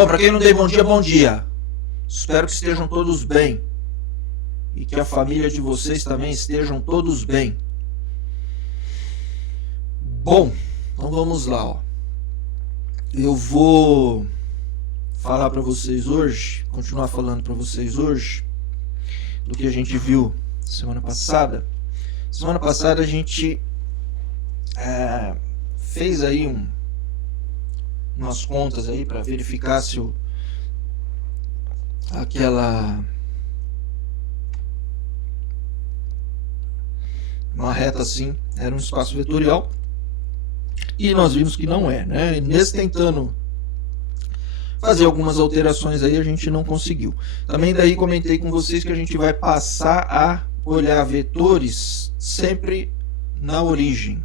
Bom, para quem não dei bom dia, bom dia. Espero que estejam todos bem. E que a família de vocês também estejam todos bem. Bom, então vamos lá. Ó. Eu vou falar para vocês hoje, continuar falando para vocês hoje, do que a gente viu semana passada. Semana passada a gente fez aí umas contas aí para verificar se uma reta assim era um espaço vetorial, e nós vimos que não é, né? E nesse tentando fazer algumas alterações aí a gente não conseguiu. Também daí comentei com vocês que a gente vai passar a olhar vetores sempre na origem.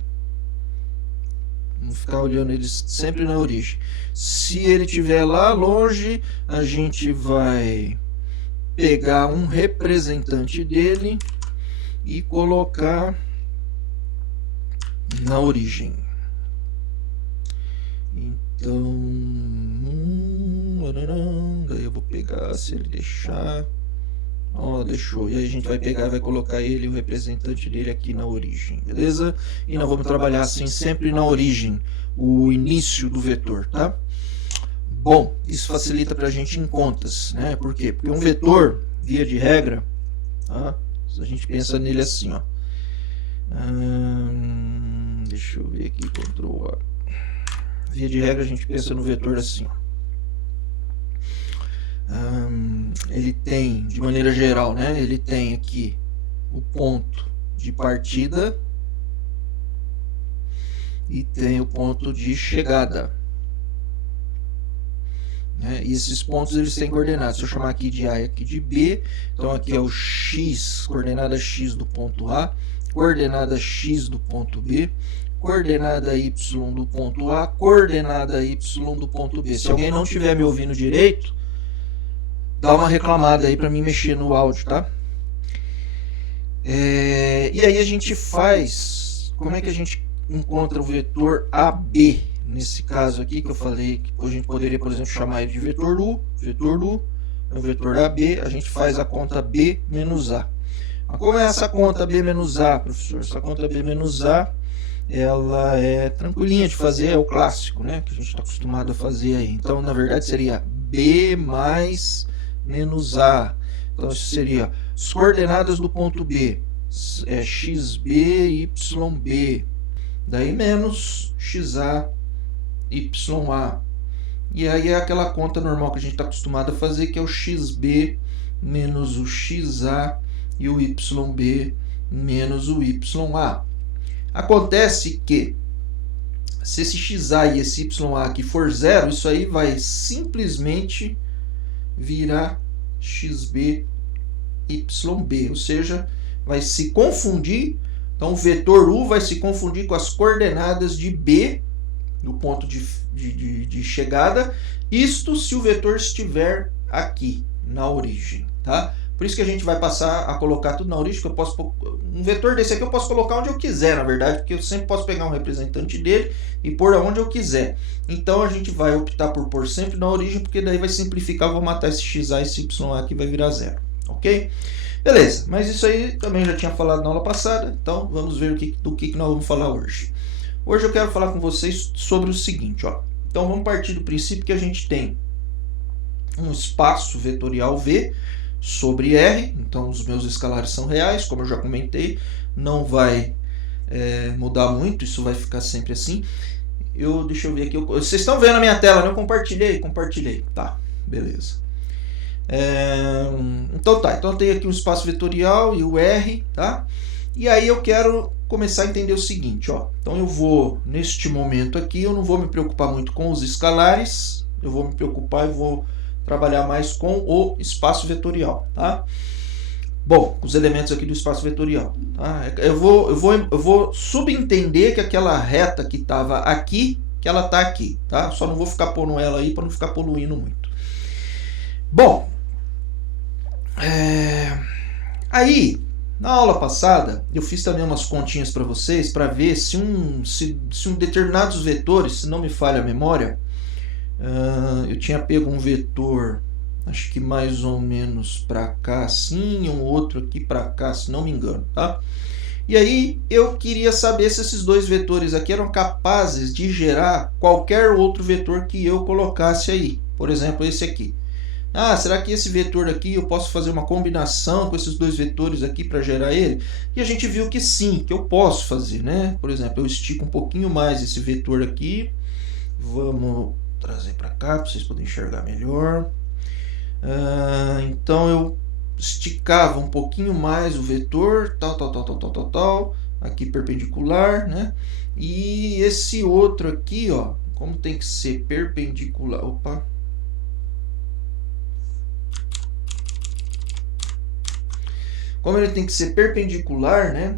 Vamos ficar olhando eles sempre na origem. Se ele estiver lá longe, a gente vai pegar um representante dele e colocar na origem. Então, daí eu vou pegar, se ele deixar, deixou. E aí a gente vai pegar e vai colocar ele, o representante dele aqui na origem, beleza? E nós vamos trabalhar assim sempre na origem, o início do vetor, tá? Bom, isso facilita pra gente em contas, né? Por quê? Porque um vetor, via de regra, tá? A gente pensa nele assim, ó. Deixa eu ver aqui, Ctrl A. Via de regra a gente pensa no vetor assim, ó. Ele tem, de maneira geral, né? Ele tem aqui o ponto de partida e tem o ponto de chegada. E esses pontos eles têm coordenadas. Se eu chamar aqui de A e aqui de B, então aqui é o x, coordenada x do ponto A, coordenada x do ponto B, coordenada y do ponto A, coordenada y do ponto B. Se alguém não estiver me ouvindo direito, dá uma reclamada aí para mim mexer no áudio, tá? E aí a gente faz, como é que a gente encontra o vetor AB? Nesse caso aqui que eu falei, que a gente poderia, por exemplo, chamar ele de vetor U, é o vetor AB, a gente faz a conta B menos A. Mas como é essa conta B menos A, professor? Essa conta B menos A, ela é tranquilinha de fazer, é o clássico, né? Que a gente está acostumado a fazer aí. Então, na verdade, seria B mais menos A. Então, isso seria as coordenadas do ponto B, xb, yb, daí menos xa, YA. E aí é aquela conta normal que a gente está acostumado a fazer, que é o XB menos o XA e o YB menos o YA. Acontece que se esse XA e esse YA aqui for zero, isso aí vai simplesmente virar XB YB, ou seja, vai se confundir. Então o vetor U vai se confundir com as coordenadas de B, do ponto de chegada, isto se o vetor estiver aqui, na origem, tá? Por isso que a gente vai passar a colocar tudo na origem, que eu posso, um vetor desse aqui eu posso colocar onde eu quiser, na verdade, porque eu sempre posso pegar um representante dele e pôr aonde eu quiser. Então a gente vai optar por pôr sempre na origem, porque daí vai simplificar, eu vou matar esse XA e esse YA aqui, vai virar zero, ok? Beleza, mas isso aí também já tinha falado na aula passada, então vamos ver do que nós vamos falar hoje. Hoje eu quero falar com vocês sobre o seguinte, ó. Então vamos partir do princípio que a gente tem um espaço vetorial V sobre R, então os meus escalares são reais, como eu já comentei, não vai mudar muito, isso vai ficar sempre assim. Deixa eu ver aqui, vocês estão vendo a minha tela, né? Eu compartilhei, tá, beleza. Então eu tenho aqui um espaço vetorial e o R, tá? E aí eu quero começar a entender o seguinte, ó. Então eu vou, neste momento aqui, eu não vou me preocupar muito com os escalares, eu vou me preocupar e vou trabalhar mais com o espaço vetorial, tá? Bom, os elementos aqui do espaço vetorial, tá? Eu vou subentender que aquela reta que estava aqui, que ela está aqui, tá? Só não vou ficar pondo ela aí para não ficar poluindo muito. Bom, aí na aula passada eu fiz também umas continhas para vocês para ver se determinados vetores, se não me falha a memória, Eu tinha pego um vetor, acho que mais ou menos para cá, assim, um outro aqui para cá, se não me engano, tá? E aí eu queria saber se esses dois vetores aqui eram capazes de gerar qualquer outro vetor que eu colocasse aí. Por exemplo, esse aqui. Será que esse vetor aqui eu posso fazer uma combinação com esses dois vetores aqui para gerar ele? E a gente viu que sim, que eu posso fazer, né? Por exemplo, eu estico um pouquinho mais esse vetor aqui. Vamos trazer para cá para vocês poderem enxergar melhor. Então eu esticava um pouquinho mais o vetor, tal, aqui perpendicular, né? E esse outro aqui, ó, como tem que ser perpendicular, como ele tem que ser perpendicular, né?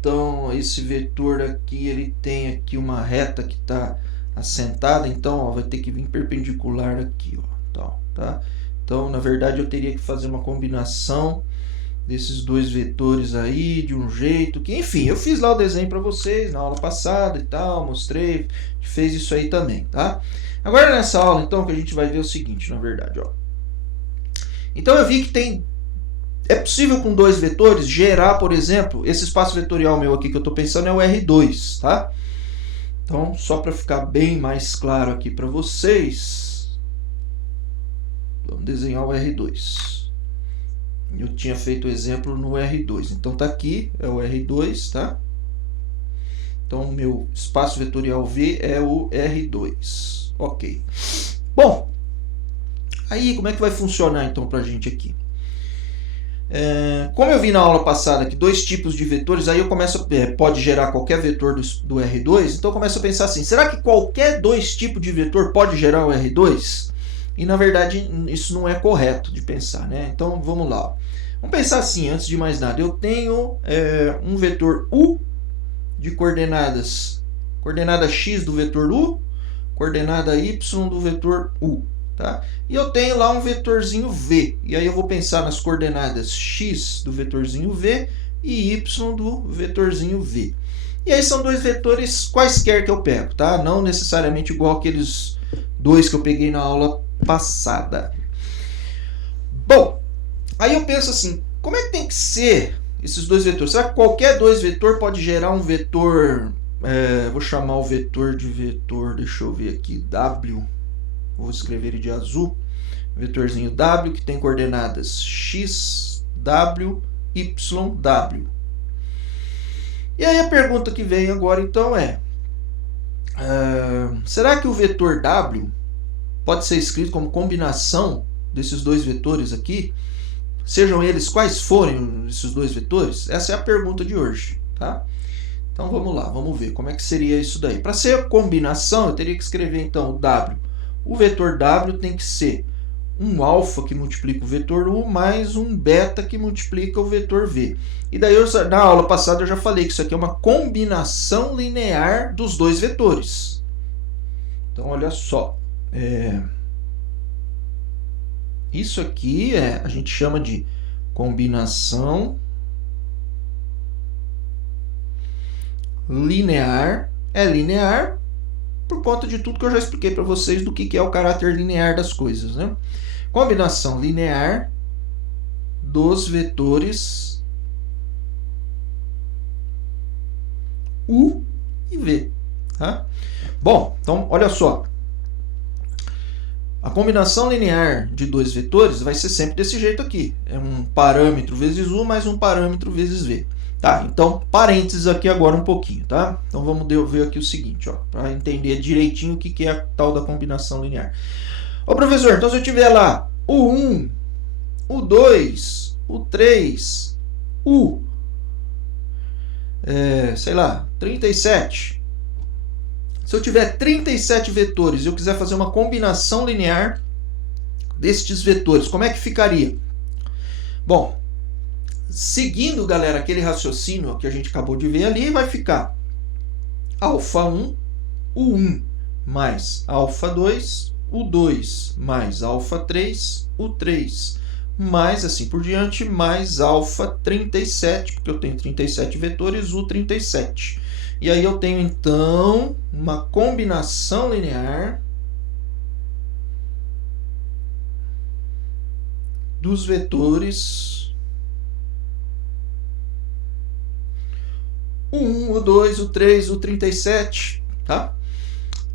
Então esse vetor aqui, ele tem aqui uma reta que está assentada, então ó, vai ter que vir perpendicular aqui, ó, tal, tá? Então, na verdade, eu teria que fazer uma combinação desses dois vetores aí, de um jeito que, enfim, eu fiz lá o desenho para vocês na aula passada e tal, mostrei, fez isso aí também, tá? Agora, nessa aula, então, que a gente vai ver o seguinte, na verdade, ó. Então, eu vi que é possível com dois vetores gerar, por exemplo, esse espaço vetorial meu aqui que eu estou pensando é o R2, tá? Então, só para ficar bem mais claro aqui para vocês, vamos desenhar o R2. Eu tinha feito o exemplo no R2. Então tá aqui, é o R2, tá? Então o meu espaço vetorial V é o R2. Ok. Bom, aí como é que vai funcionar então pra gente aqui? Como eu vi na aula passada que dois tipos de vetores, aí eu começo pode gerar qualquer vetor do R2, então eu começo a pensar assim, será que qualquer dois tipos de vetor pode gerar o R2? E na verdade isso não é correto de pensar, né? Então vamos lá. Vamos pensar assim, antes de mais nada. Eu tenho um vetor U de coordenadas. Coordenada x do vetor U, coordenada y do vetor U. Tá? E eu tenho lá um vetorzinho V. E aí eu vou pensar nas coordenadas x do vetorzinho V e y do vetorzinho V. E aí são dois vetores quaisquer que eu pego, tá? Não necessariamente igual aqueles dois que eu peguei na aula passada. Bom, aí eu penso assim, como é que tem que ser esses dois vetores? Será que qualquer dois vetor pode gerar um vetor, vou chamar o vetor de vetor, deixa eu ver aqui, W, vou escrever ele de azul, vetorzinho W que tem coordenadas x, W, y, W. E aí a pergunta que vem agora então é, será que o vetor W pode ser escrito como combinação desses dois vetores aqui, sejam eles quais forem esses dois vetores? Essa é a pergunta de hoje, tá? Então vamos lá, vamos ver como é que seria isso daí. Para ser combinação, eu teria que escrever então o W. O vetor W tem que ser um alfa que multiplica o vetor U mais um beta que multiplica o vetor V. E daí na aula passada eu já falei que isso aqui é uma combinação linear dos dois vetores. Então olha só. Isso aqui a gente chama de combinação linear. É linear por conta de tudo que eu já expliquei para vocês do que é o caráter linear das coisas, né? Combinação linear dos vetores U e V. Tá? Bom, então olha só. A combinação linear de dois vetores vai ser sempre desse jeito aqui. É um parâmetro vezes U mais um parâmetro vezes V. Tá, então, parênteses aqui agora um pouquinho, tá? Então, vamos ver aqui o seguinte, ó, para entender direitinho o que é a tal da combinação linear. Ô, professor, então se eu tiver lá o 1, o 2, o 3, sei lá, 37. Se eu tiver 37 vetores e eu quiser fazer uma combinação linear destes vetores, como é que ficaria? Bom, seguindo, galera, aquele raciocínio que a gente acabou de ver ali, vai ficar alfa 1, o 1 mais alfa 2, o 2 mais alfa 3, o 3 mais assim por diante, mais alfa 37, porque eu tenho 37 vetores, o 37. E aí eu tenho então uma combinação linear dos vetores o 1, o 2, o 3, o 37, tá?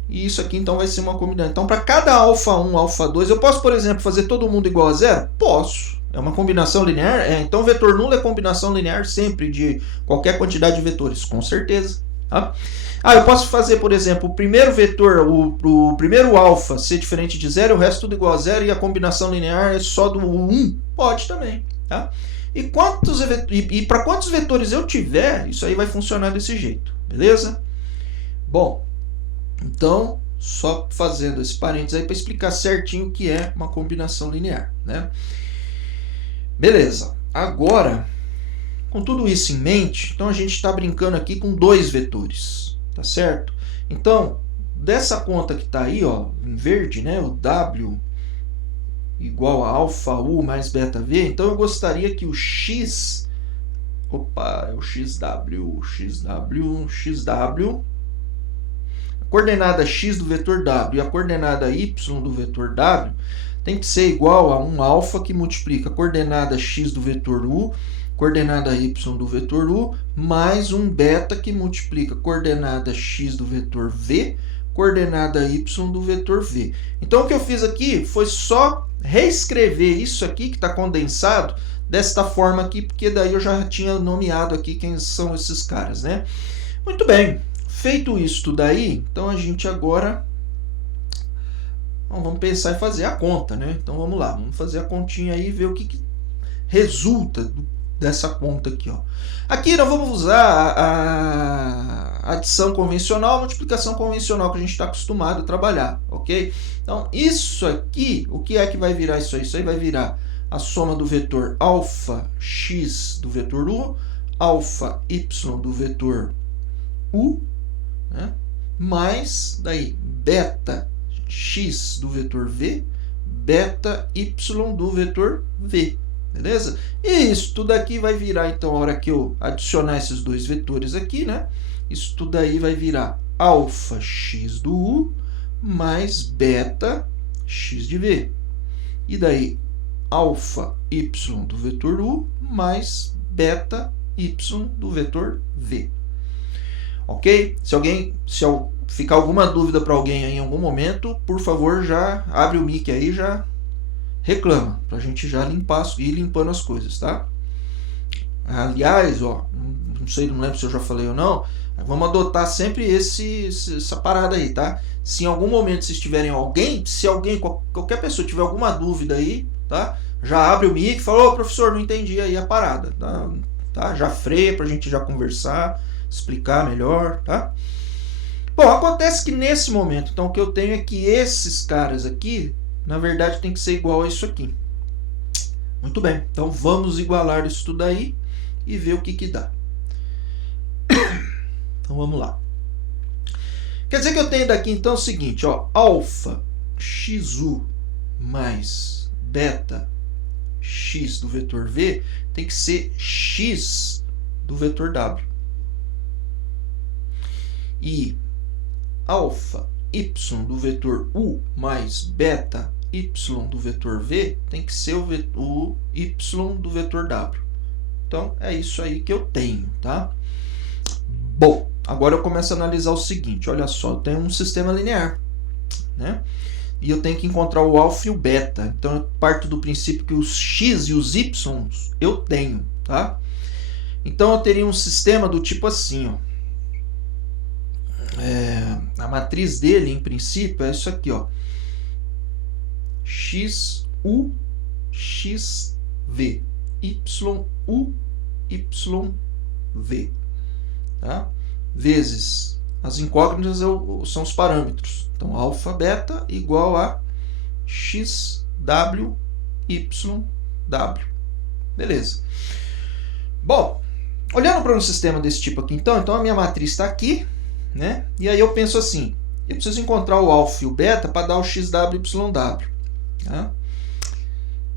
E isso aqui então vai ser uma combinação. Então, para cada alfa 1, alfa 2, eu posso, por exemplo, fazer todo mundo igual a zero? Posso. É uma combinação linear? É. Então, o vetor nulo é combinação linear sempre de qualquer quantidade de vetores, com certeza. Tá? Ah, eu posso fazer, por exemplo, o primeiro vetor, o primeiro alfa ser diferente de zero, o resto tudo igual a zero e a combinação linear é só do 1? Pode também. Tá? E para quantos vetores eu tiver, isso aí vai funcionar desse jeito. Beleza? Bom, então, só fazendo esse parênteses aí para explicar certinho o que é uma combinação linear, né? Beleza. Agora, com tudo isso em mente, então a gente está brincando aqui com dois vetores, tá certo? Então, dessa conta que está aí, ó, em verde, né, o W igual a alfa U mais beta V, então eu gostaria que o X, opa, é o XW, a coordenada x do vetor W e a coordenada y do vetor W tem que ser igual a um alfa que multiplica a coordenada x do vetor U, coordenada y do vetor U, mais um beta que multiplica a coordenada x do vetor V, coordenada y do vetor V. Então, o que eu fiz aqui foi só reescrever isso aqui, que está condensado, desta forma aqui, porque daí eu já tinha nomeado aqui quem são esses caras, né? Muito bem. Feito isso daí, então a gente agora vamos pensar em fazer a conta, né? Então vamos lá, vamos fazer a continha aí e ver o que resulta dessa conta aqui, ó. Aqui nós vamos usar a adição convencional, a multiplicação convencional que a gente está acostumado a trabalhar, ok? Então isso aqui, o que é que vai virar isso aí? Isso aí vai virar a soma do vetor alfa x do vetor U, alfa y do vetor U, né? Mais daí beta x do vetor V, beta y do vetor V, beleza? E isso tudo aqui vai virar, então, a hora que eu adicionar esses dois vetores aqui, né? Isso tudo aí vai virar alfa x do U mais beta x de V. E daí alfa y do vetor U mais beta y do vetor V. Ok? Se ficar alguma dúvida para alguém aí em algum momento, por favor, já abre o mic aí, já reclama, para a gente já ir limpando as coisas, tá? Aliás, ó, não lembro se eu já falei ou não, vamos adotar sempre essa parada aí, tá? Se em algum momento vocês tiverem qualquer pessoa tiver alguma dúvida aí, tá? Já abre o mic e fala, ô professor, não entendi aí a parada, tá? Já freia para a gente já conversar, explicar melhor, tá? Bom, acontece que nesse momento, então, o que eu tenho é que esses caras aqui, na verdade, tem que ser igual a isso aqui. Muito bem, então vamos igualar isso tudo aí e ver o que dá. Então vamos lá. Quer dizer que eu tenho daqui então o seguinte, ó, alfa xu mais beta x do vetor V tem que ser x do vetor W. E alfa y do vetor U mais beta y do vetor V tem que ser o y do vetor W. Então, é isso aí que eu tenho, tá? Bom, agora eu começo a analisar o seguinte, olha só, eu tenho um sistema linear, né? E eu tenho que encontrar o alfa e o beta. Então, eu parto do princípio que os x e os y eu tenho, tá? Então, eu teria um sistema do tipo assim, ó. A matriz dele, em princípio, é isso aqui, ó. XU, XV, YU, YV, tá? Vezes as incógnitas são os parâmetros. Então, alfa, beta igual a XW, YW. Beleza. Bom, olhando para um sistema desse tipo aqui, então a minha matriz está aqui, né? E aí eu penso assim, eu preciso encontrar o alfa e o beta para dar o XW, YW. Tá?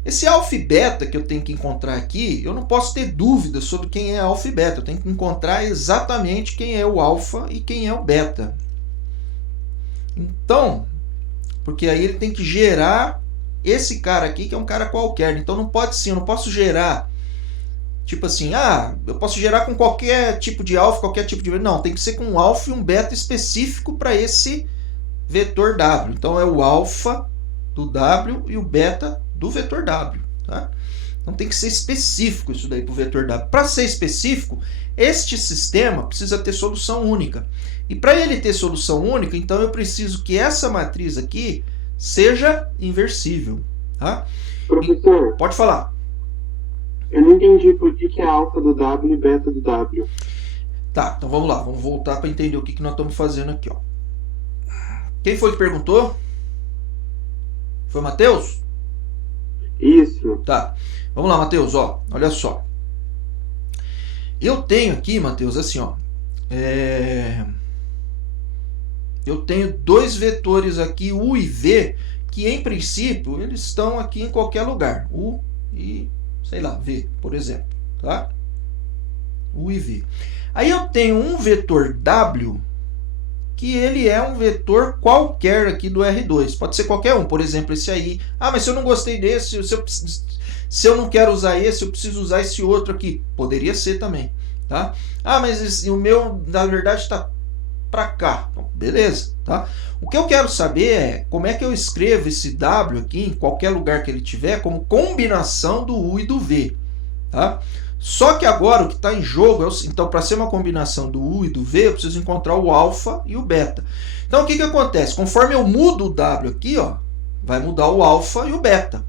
Esse alfa e beta que eu tenho que encontrar aqui, eu não posso ter dúvida sobre quem é alfa e beta. Eu tenho que encontrar exatamente quem é o alfa e quem é o beta. Então, porque aí ele tem que gerar esse cara aqui que é um cara qualquer. Então não pode ser, eu não posso gerar, tipo assim, eu posso gerar com qualquer tipo de alfa, qualquer tipo de... Não, tem que ser com um alfa e um beta específico para esse vetor W. Então é o alfa do W e o beta do vetor W, tá? Então tem que ser específico isso daí para o vetor W. Para ser específico, este sistema precisa ter solução única. E para ele ter solução única, então eu preciso que essa matriz aqui seja inversível, tá? Professor, pode falar. Eu não entendi por que é alfa do W e beta do W. Tá, então vamos lá, vamos voltar para entender o que nós estamos fazendo aqui, ó. Quem foi que perguntou? Foi o Matheus? Isso. Tá, vamos lá, Matheus, ó, olha só. Eu tenho aqui, Matheus, assim, ó. Eu tenho dois vetores aqui, U e V, que em princípio eles estão aqui em qualquer lugar. U e, sei lá, V, por exemplo, tá? U e V. Aí eu tenho um vetor W, que ele é um vetor qualquer aqui do R2. Pode ser qualquer um, por exemplo, esse aí. Mas se eu não gostei desse, se eu não quero usar esse, eu preciso usar esse outro aqui. Poderia ser também, tá? Mas o meu, na verdade, está para cá. Então, beleza, tá? O que eu quero saber é como é que eu escrevo esse W aqui, em qualquer lugar que ele tiver, como combinação do U e do V, tá? Só que agora o que está em jogo é então, para ser uma combinação do U e do V, eu preciso encontrar o alfa e o beta. Então, o que acontece? Conforme eu mudo o W aqui, ó, vai mudar o alfa e o beta.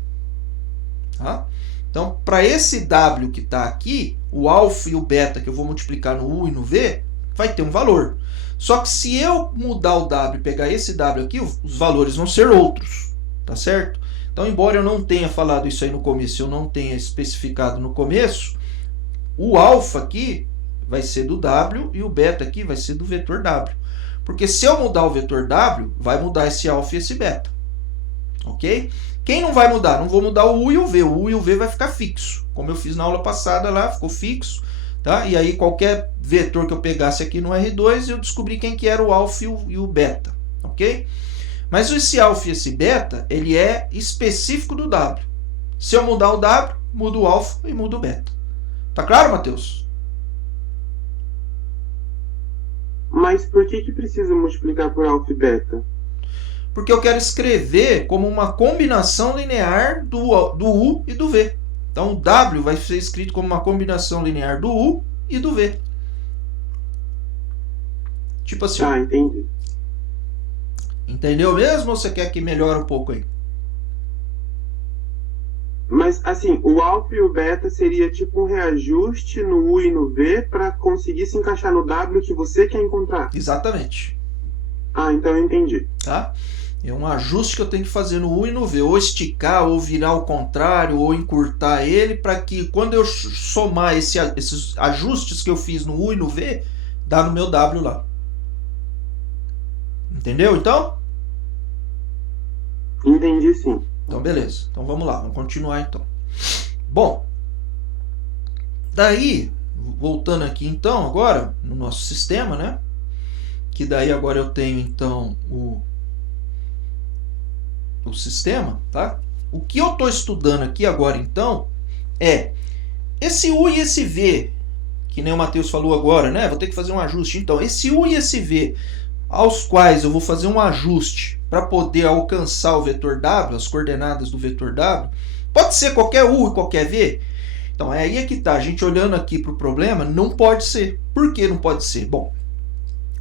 Tá? Então, para esse W que está aqui, o alfa e o beta que eu vou multiplicar no U e no V, vai ter um valor. Só que se eu mudar o W e pegar esse W aqui, os valores vão ser outros. Tá certo? Então, embora eu não tenha falado isso aí no começo, eu não tenha especificado no começo, o alfa aqui vai ser do W e o beta aqui vai ser do vetor W. Porque se eu mudar o vetor W, vai mudar esse alfa e esse beta. Ok? Quem não vai mudar? Não vou mudar o U e o V. O U e o V vai ficar fixo. Como eu fiz na aula passada lá, ficou fixo. Tá? E aí qualquer vetor que eu pegasse aqui no R2, eu descobri quem que era o alfa e o beta. Ok? Mas esse alfa e esse beta, ele é específico do W. Se eu mudar o W, mudo o alfa e mudo o beta. Tá claro, Matheus? Mas por que precisa multiplicar por alfa e beta? Porque eu quero escrever como uma combinação linear do U e do V. Então, o W vai ser escrito como uma combinação linear do U e do V. Tipo assim. Ah, entendi. Entendeu mesmo ou você quer que melhore um pouco aí? Mas, assim, o alfa e o beta seria tipo um reajuste no U e no V para conseguir se encaixar no W que você quer encontrar? Exatamente. Ah, então eu entendi. Tá? É um ajuste que eu tenho que fazer no U e no V. Ou esticar, ou virar ao contrário, ou encurtar ele, para que quando eu somar esses ajustes que eu fiz no U e no V, dá no meu W lá. Entendeu, então? Entendi, sim. Então, beleza. Então, vamos lá. Vamos continuar, então. Bom, daí, voltando aqui, então, agora, no nosso sistema, né? Que daí agora eu tenho, então, o sistema, tá? O que eu estou estudando aqui agora, então, é esse U e esse V, que nem o Matheus falou agora, né? Vou ter que fazer um ajuste. Então, esse U e esse V, aos quais eu vou fazer um ajuste para poder alcançar o vetor W, as coordenadas do vetor W, pode ser qualquer U e qualquer V. Então, aí é que tá. A gente olhando aqui para o problema, não pode ser. Por que não pode ser? Bom,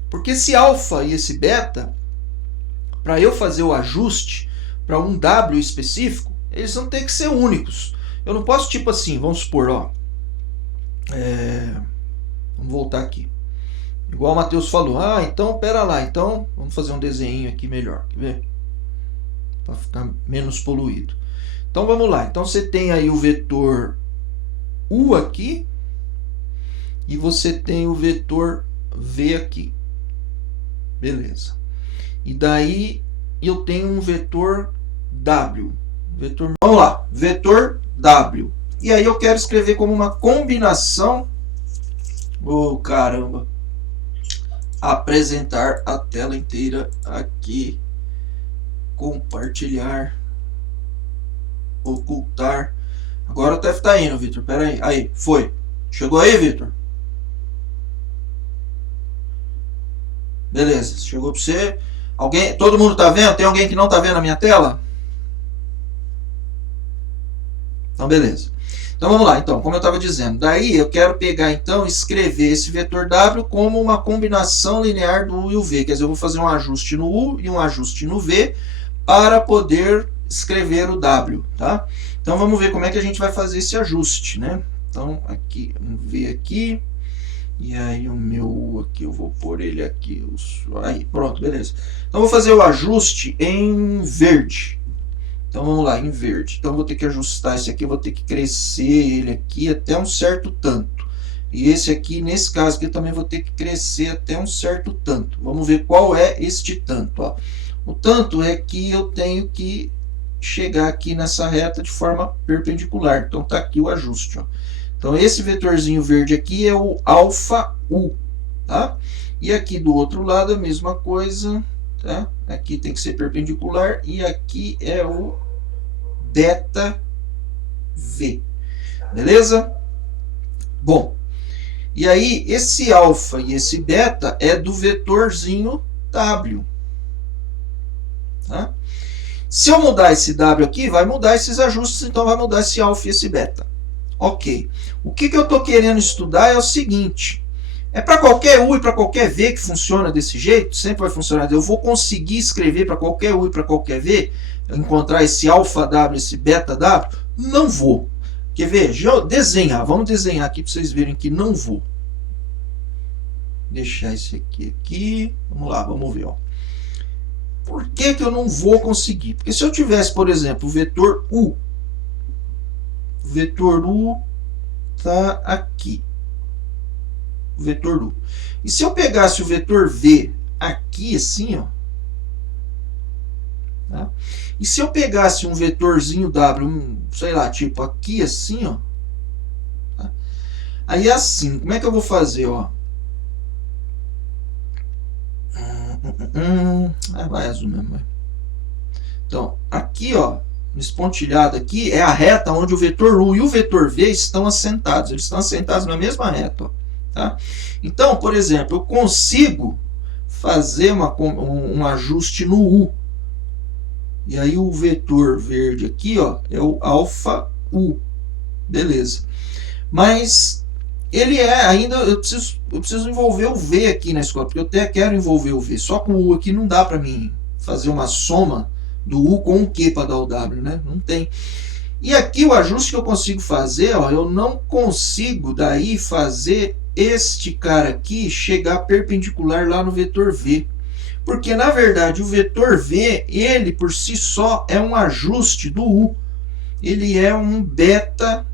porque esse alfa e esse beta, para eu fazer o ajuste para um W específico, eles vão ter que ser únicos. Eu não posso, tipo assim, vamos supor, ó. Vamos voltar aqui. Igual o Matheus falou. Então, pera lá. Então, vamos fazer um desenho aqui melhor. Quer ver? Para ficar menos poluído. Então, vamos lá. Então, você tem aí o vetor U aqui. E você tem o vetor V aqui. Beleza. E daí, eu tenho um vetor W. Vamos lá. Vetor W. E aí, eu quero escrever como uma combinação. Oh, caramba. Apresentar a tela inteira aqui, compartilhar ocultar. Agora o TF tá indo, Vitor. Pera aí. Aí, foi. Chegou aí, Vitor? Beleza, chegou para você. Alguém, todo mundo tá vendo? Tem alguém que não tá vendo a minha tela? Então, beleza. Então, vamos lá. Então, como eu estava dizendo, daí eu quero pegar, então, e escrever esse vetor W como uma combinação linear do U e o V. Quer dizer, eu vou fazer um ajuste no U e um ajuste no V para poder escrever o W, tá? Então, vamos ver como é que a gente vai fazer esse ajuste, né? Então, aqui, um V aqui. E aí o meu aqui, eu vou pôr ele aqui. Aí, pronto, beleza. Então, vou fazer o ajuste em verde. Então, vamos lá, em verde. Então, vou ter que ajustar esse aqui, vou ter que crescer ele aqui até um certo tanto. E esse aqui, nesse caso aqui, também vou ter que crescer até um certo tanto. Vamos ver qual é este tanto, ó. O tanto é que eu tenho que chegar aqui nessa reta de forma perpendicular. Então, tá aqui o ajuste, ó. Então, esse vetorzinho verde aqui é o alfa U, tá? E aqui do outro lado a mesma coisa, tá? Aqui tem que ser perpendicular e aqui é o beta V, beleza? Bom, e aí esse alfa e esse beta é do vetorzinho W, tá? Se eu mudar esse W aqui, vai mudar esses ajustes, então vai mudar esse alfa e esse beta. Ok. O que eu estou querendo estudar é o seguinte. É para qualquer U e para qualquer V que funciona desse jeito? Sempre vai funcionar. Eu vou conseguir escrever para qualquer U e para qualquer V? Encontrar esse alfa W, esse beta W? Não vou. Quer ver? Desenhar. Vamos desenhar aqui para vocês verem que não vou. Deixar esse aqui. Vamos lá, vamos ver. Ó. Por que eu não vou conseguir? Porque se eu tivesse, por exemplo, o vetor U. O vetor U está aqui. O vetor U. E se eu pegasse o vetor V aqui assim, ó. Tá? E se eu pegasse um vetorzinho W, sei lá, tipo aqui assim, ó. Tá? Aí assim, como é que eu vou fazer, ó? Vai azul mesmo. Vai. Então, aqui, ó. Nesse pontilhado aqui é a reta onde o vetor U e o vetor V estão assentados. Eles estão assentados na mesma reta. Ó, tá? Então, por exemplo, eu consigo fazer um ajuste no U. E aí o vetor verde aqui, ó, é o alfa U. Beleza. Mas ele é ainda... Eu preciso envolver o V aqui na escola, porque eu até quero envolver o V. Só com o U aqui não dá para mim fazer uma soma do U com o Q para dar o W, né? Não tem. E aqui o ajuste que eu consigo fazer, ó, eu não consigo daí fazer este cara aqui chegar perpendicular lá no vetor V. Porque, na verdade, o vetor V, ele por si só é um ajuste do U. Ele é um beta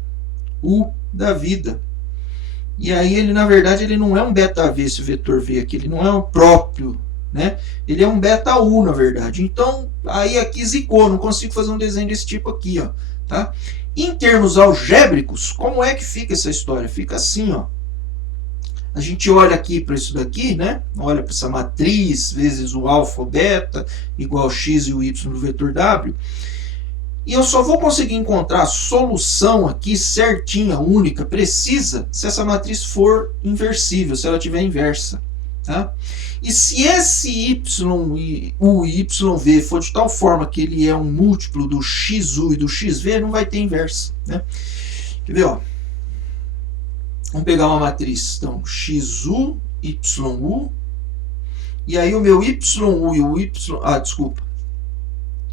U da vida. E aí, ele, na verdade, ele não é um beta V, esse vetor V aqui. Ele não é o próprio, né? Ele é um beta U, na verdade. Então, aí aqui zicou, não consigo fazer um desenho desse tipo aqui, ó, tá? Em termos algébricos, como é que fica essa história? Fica assim, ó. A gente olha aqui para isso daqui, né? Olha para essa matriz vezes o alfa, o beta, igual x e o y do vetor W. E eu só vou conseguir encontrar a solução aqui certinha, única, precisa, se essa matriz for inversível, se ela tiver inversa. Tá? E se esse y e o yv for de tal forma que ele é um múltiplo do xu e do xv, não vai ter inversa. Né? Quer ver? Ó? Vamos pegar uma matriz. Então, xu, yu, e aí o meu yu e o y... Ah, desculpa.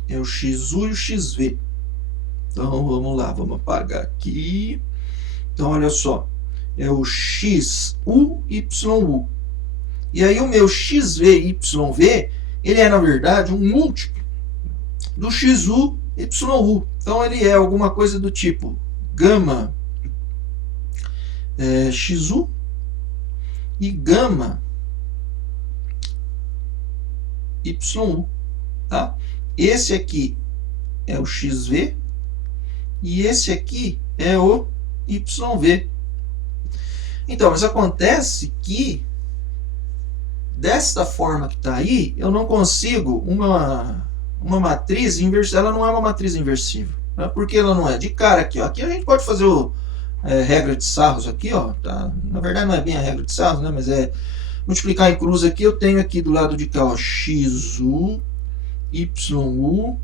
É o xu e o xv. Então, vamos lá. Vamos apagar aqui. Então, olha só. É o xu, yu. E aí o meu xv e yv, ele é, na verdade, um múltiplo do xu, yu. Então, ele é alguma coisa do tipo gama xu e gama yu. Tá? Esse aqui é o xv e esse aqui é o yv. Então, mas acontece que desta forma que está aí, eu não consigo uma matriz inversível. Ela não é uma matriz inversível. Por que ela não é? De cara aqui, ó. Aqui a gente pode fazer regra de sarros aqui, ó. Tá? Na verdade não é bem a regra de sarros, né? Mas é multiplicar em cruz aqui. Eu tenho aqui do lado de cá, ó, XU, YU,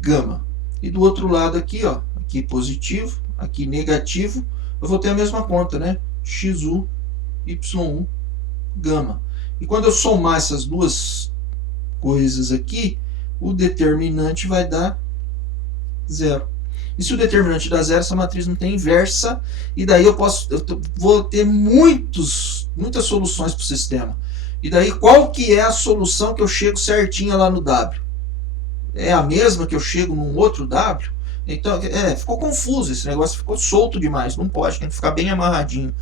gama. E do outro lado aqui, ó, aqui positivo, aqui negativo, eu vou ter a mesma conta, né? XU, YU, gama. E quando eu somar essas duas coisas aqui, o determinante vai dar 0. E se o determinante dá 0, essa matriz não tem inversa, e daí eu vou ter muitas soluções para o sistema. E daí qual que é a solução que eu chego certinha lá no W? É a mesma que eu chego num outro W? Então, ficou confuso, esse negócio ficou solto demais, não pode, tem que ficar bem amarradinho.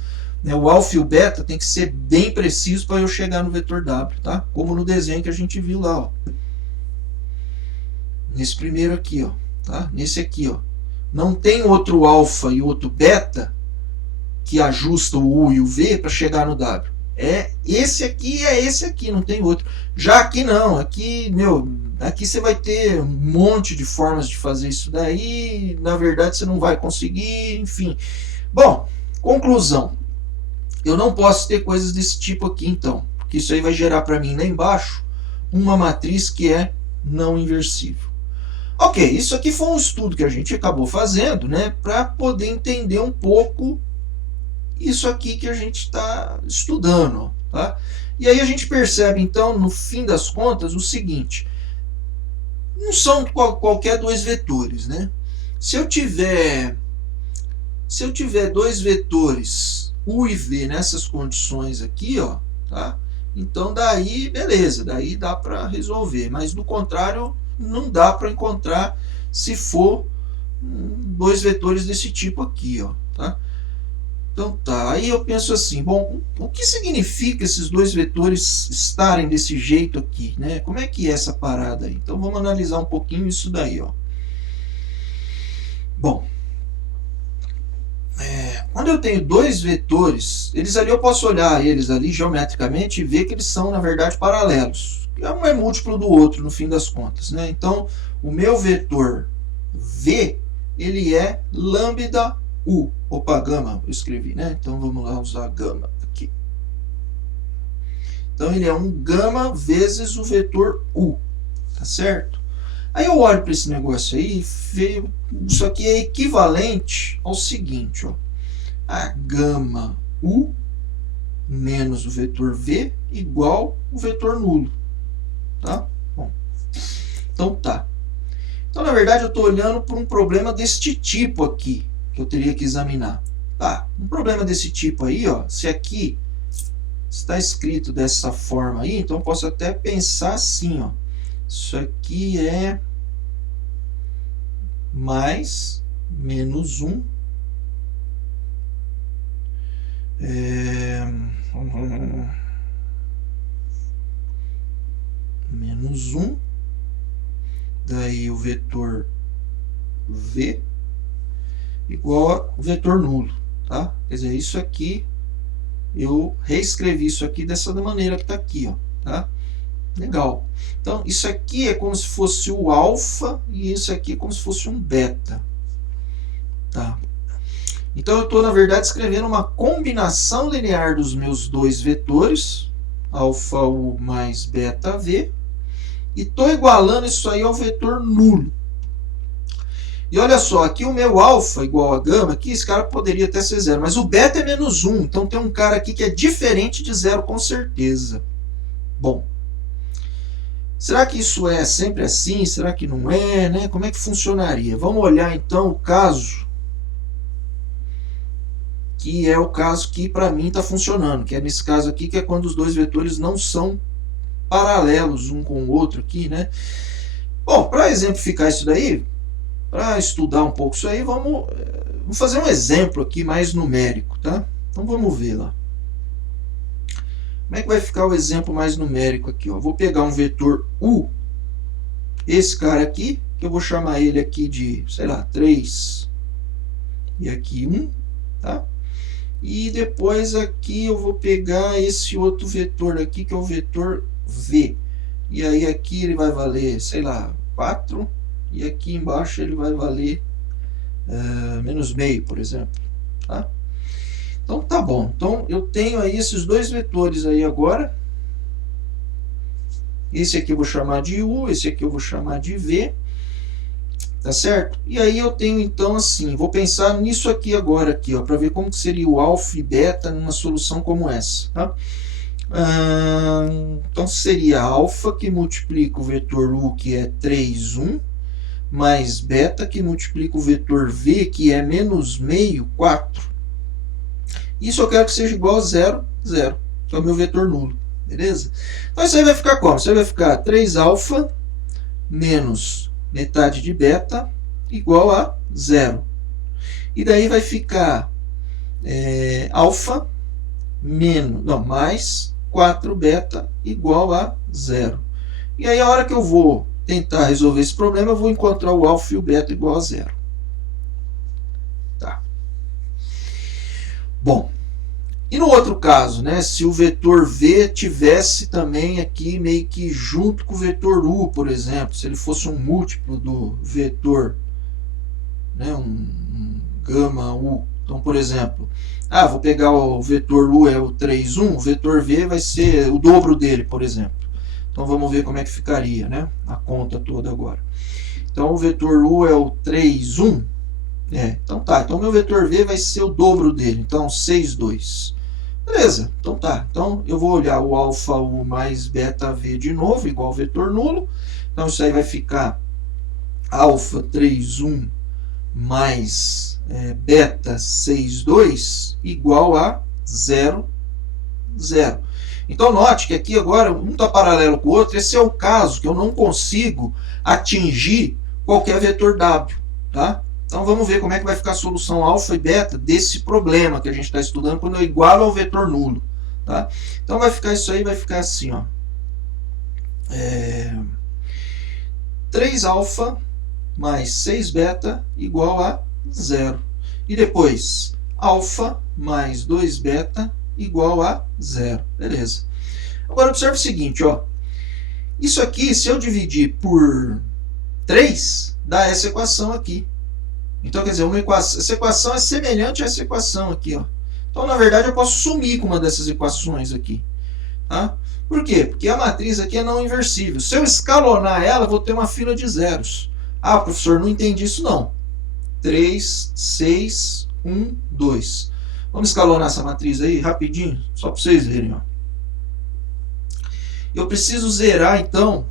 O alfa e o beta tem que ser bem preciso para eu chegar no vetor W, tá? Como no desenho que a gente viu lá, ó. Nesse primeiro aqui, ó, tá? Nesse aqui, ó. Não tem outro alfa e outro beta que ajusta o U e o V para chegar no W. É esse aqui, não tem outro. Já aqui não, aqui você vai ter um monte de formas de fazer isso daí, na verdade você não vai conseguir, enfim. Bom, conclusão. Eu não posso ter coisas desse tipo aqui, então, porque isso aí vai gerar para mim lá embaixo uma matriz que é não inversível. Ok, isso aqui foi um estudo que a gente acabou fazendo, né, para poder entender um pouco isso aqui que a gente está estudando, tá? E aí a gente percebe, então, no fim das contas, o seguinte: não são qualquer dois vetores, né? Se eu tiver dois vetores U e V nessas condições aqui, ó, tá? Então daí, beleza, daí dá para resolver, mas do contrário, não dá para encontrar se for dois vetores desse tipo aqui, ó, tá? Então tá, aí eu penso assim, bom, o que significa esses dois vetores estarem desse jeito aqui, né? Como é que é essa parada aí? Então vamos analisar um pouquinho isso daí, ó. Bom, quando eu tenho dois vetores, eles ali eu posso olhar eles ali geometricamente e ver que eles são, na verdade, paralelos. Um é múltiplo do outro, no fim das contas, né? Então, o meu vetor V, ele é lambda U. Opa, gama, eu escrevi, né? Então, vamos lá usar gama aqui. Então, ele é um gama vezes o vetor U, tá certo? Aí eu olho para esse negócio aí e vejo, isso aqui é equivalente ao seguinte, ó. A gama U menos o vetor V igual o vetor nulo. Tá? Bom, então tá. Então, na verdade, eu estou olhando para um problema deste tipo aqui, que eu teria que examinar. Tá, um problema desse tipo aí, ó, se aqui está escrito dessa forma aí, então eu posso até pensar assim, ó. Isso aqui é mais menos 1 menos 1, daí o vetor V igual ao vetor nulo, tá? Quer dizer, isso aqui, eu reescrevi isso aqui dessa maneira que está aqui, ó, tá? Legal. Então, isso aqui é como se fosse o alfa e isso aqui é como se fosse um beta, tá? Então, eu estou, na verdade, escrevendo uma combinação linear dos meus dois vetores, alfa U mais beta V, e estou igualando isso aí ao vetor nulo. E olha só, aqui o meu alfa igual a gama, aqui esse cara poderia até ser 0, mas o beta é menos 1, então tem um cara aqui que é diferente de 0 com certeza. Bom, será que isso é sempre assim? Será que não é, né? Como é que funcionaria? Vamos olhar então o caso que é o caso que para mim está funcionando, que é nesse caso aqui, que é quando os dois vetores não são paralelos um com o outro aqui, né? Bom, para exemplificar isso daí, para estudar um pouco isso aí, vamos fazer um exemplo aqui mais numérico, tá? Então vamos ver lá. Como é que vai ficar o exemplo mais numérico aqui? Ó? Vou pegar um vetor U, esse cara aqui, que eu vou chamar ele aqui de, sei lá, 3, e aqui 1, tá? E depois aqui eu vou pegar esse outro vetor aqui, que é o vetor V. E aí aqui ele vai valer, sei lá, 4, e aqui embaixo ele vai valer menos meio, por exemplo. Tá? Então tá bom. Então eu tenho aí esses dois vetores aí agora. Esse aqui eu vou chamar de U, esse aqui eu vou chamar de V. Tá certo? E aí eu tenho então assim, vou pensar nisso aqui agora, aqui, ó, para ver como que seria o alfa e beta numa solução como essa. Tá? Então seria alfa que multiplica o vetor U, que é 3, 1, mais beta que multiplica o vetor V, que é menos meio, 4. Isso eu quero que seja igual a 0, 0, que é o meu vetor nulo. Beleza? Então isso aí vai ficar como? Isso aí vai ficar 3 alfa menos metade de beta igual a 0. E daí vai ficar alfa menos, não, mais 4 beta igual a 0. E aí a hora que eu vou tentar resolver esse problema, eu vou encontrar o alfa e o beta igual a 0. Tá. Bom, e no outro caso, né, se o vetor V tivesse também aqui meio que junto com o vetor U, por exemplo, se ele fosse um múltiplo do vetor, né, um gama U. Então, por exemplo, vou pegar o vetor U é o 3, 1, o vetor V vai ser o dobro dele, por exemplo. Então vamos ver como é que ficaria, né, a conta toda agora. Então o vetor U é o 3, 1. Então tá, então meu vetor V vai ser o dobro dele, então 6, 2. Beleza, então tá. Então eu vou olhar o alfa U mais beta V de novo, igual ao vetor nulo. Então isso aí vai ficar alfa 3, 1 mais beta 6, 2 igual a 0, 0. Então note que aqui agora um está paralelo com o outro. Esse é o caso que eu não consigo atingir qualquer vetor W. Tá? Então vamos ver como é que vai ficar a solução alfa e beta desse problema que a gente está estudando quando eu igualo ao vetor nulo. Tá? Então vai ficar isso aí, vai ficar assim, ó. 3 alfa mais 6 beta igual a 0. E depois, alfa mais 2 beta igual a 0. Beleza. Agora observe o seguinte, ó. Isso aqui, se eu dividir por 3, dá essa equação aqui. Então, quer dizer, essa equação é semelhante a essa equação aqui, ó. Então, na verdade, eu posso sumir com uma dessas equações aqui. Tá? Por quê? Porque a matriz aqui é não inversível. Se eu escalonar ela, eu vou ter uma fila de zeros. Professor, não entendi isso não. 3, 6, 1, 2. Vamos escalonar essa matriz aí rapidinho, só para vocês verem. Ó. Eu preciso zerar, então,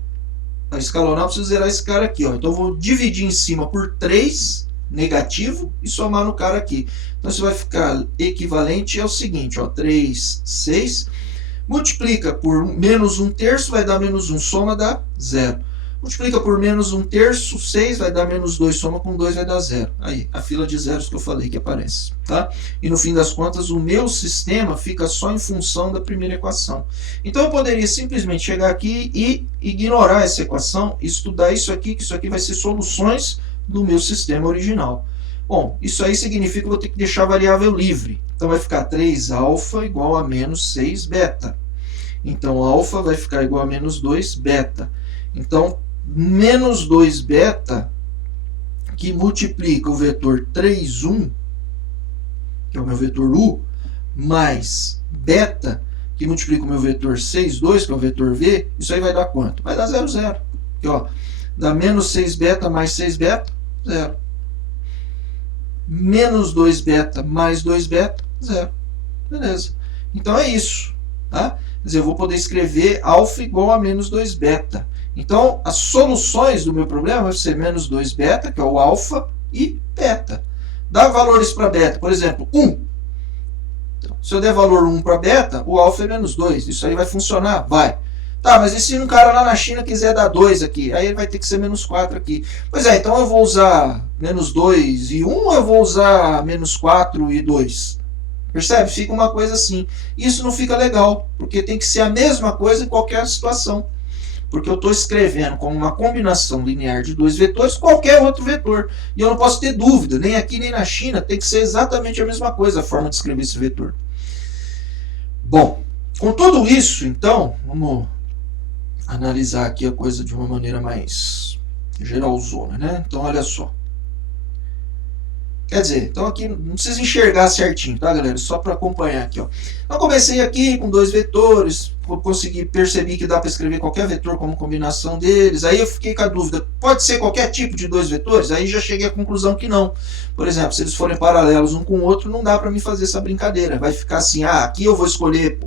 para escalonar, eu preciso zerar esse cara aqui. Ó. Então, eu vou dividir em cima por 3, negativo, e somar no cara aqui. Então, isso vai ficar equivalente ao seguinte, ó, 3, 6, multiplica por menos 1/3, vai dar menos 1, soma dá 0. Multiplica por menos 1/3, 6 vai dar menos 2, soma com 2 vai dar 0. Aí, a fila de zeros que eu falei que aparece. Tá? E no fim das contas, o meu sistema fica só em função da primeira equação. Então eu poderia simplesmente chegar aqui e ignorar essa equação, estudar isso aqui, que isso aqui vai ser soluções do meu sistema original. Bom, isso aí significa que eu vou ter que deixar a variável livre. Então vai ficar 3 alfa igual a menos 6 beta. Então alfa vai ficar igual a menos 2 beta. Então, menos 2 beta, que multiplica o vetor 3, 1, que é o meu vetor U, mais beta, que multiplica o meu vetor 6, 2, que é o vetor V, isso aí vai dar quanto? Vai dar 0, 0. Aqui, ó, dá menos 6 beta mais 6 beta, 0. Menos 2 beta mais 2 beta, 0. Beleza. Então é isso. Tá? Quer dizer, eu vou poder escrever alfa igual a menos 2 beta. Então, as soluções do meu problema vão ser menos 2 beta, que é o alfa, e beta. Dá valores para beta, por exemplo, 1. Então, se eu der valor 1 para beta, o alfa é menos 2. Isso aí vai funcionar? Vai. Tá, mas e se um cara lá na China quiser dar 2 aqui? Aí ele vai ter que ser menos 4 aqui. Pois é, então eu vou usar menos 2 e 1, ou eu vou usar menos 4 e 2? Percebe? Fica uma coisa assim. Isso não fica legal, porque tem que ser a mesma coisa em qualquer situação. Porque eu estou escrevendo como uma combinação linear de dois vetores, qualquer outro vetor. E eu não posso ter dúvida, nem aqui nem na China, tem que ser exatamente a mesma coisa a forma de escrever esse vetor. Bom, com tudo isso, então, vamos analisar aqui a coisa de uma maneira mais geralzona, né? Então olha só. Quer dizer, então aqui não precisa enxergar certinho, tá, galera? Só para acompanhar aqui, ó. Então comecei aqui com 2 vetores, percebi que dá para escrever qualquer vetor como combinação deles. Aí eu fiquei com a dúvida, pode ser qualquer tipo de 2 vetores? Aí já cheguei à conclusão que não. Por exemplo, se eles forem paralelos um com o outro, não dá para mim fazer essa brincadeira. Vai ficar assim, aqui eu vou escolher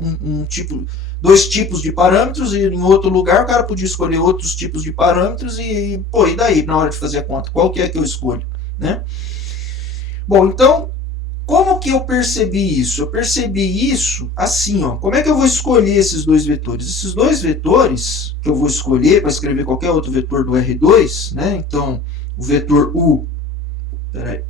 dois tipos de parâmetros, e em outro lugar o cara podia escolher outros tipos de parâmetros, e daí na hora de fazer a conta? Qual que é que eu escolho, né? Bom, então, como que eu percebi isso? Eu percebi isso assim, ó. Como é que eu vou escolher esses 2 vetores? Esses 2 vetores que eu vou escolher para escrever qualquer outro vetor do R2, né? Então, o vetor U, peraí.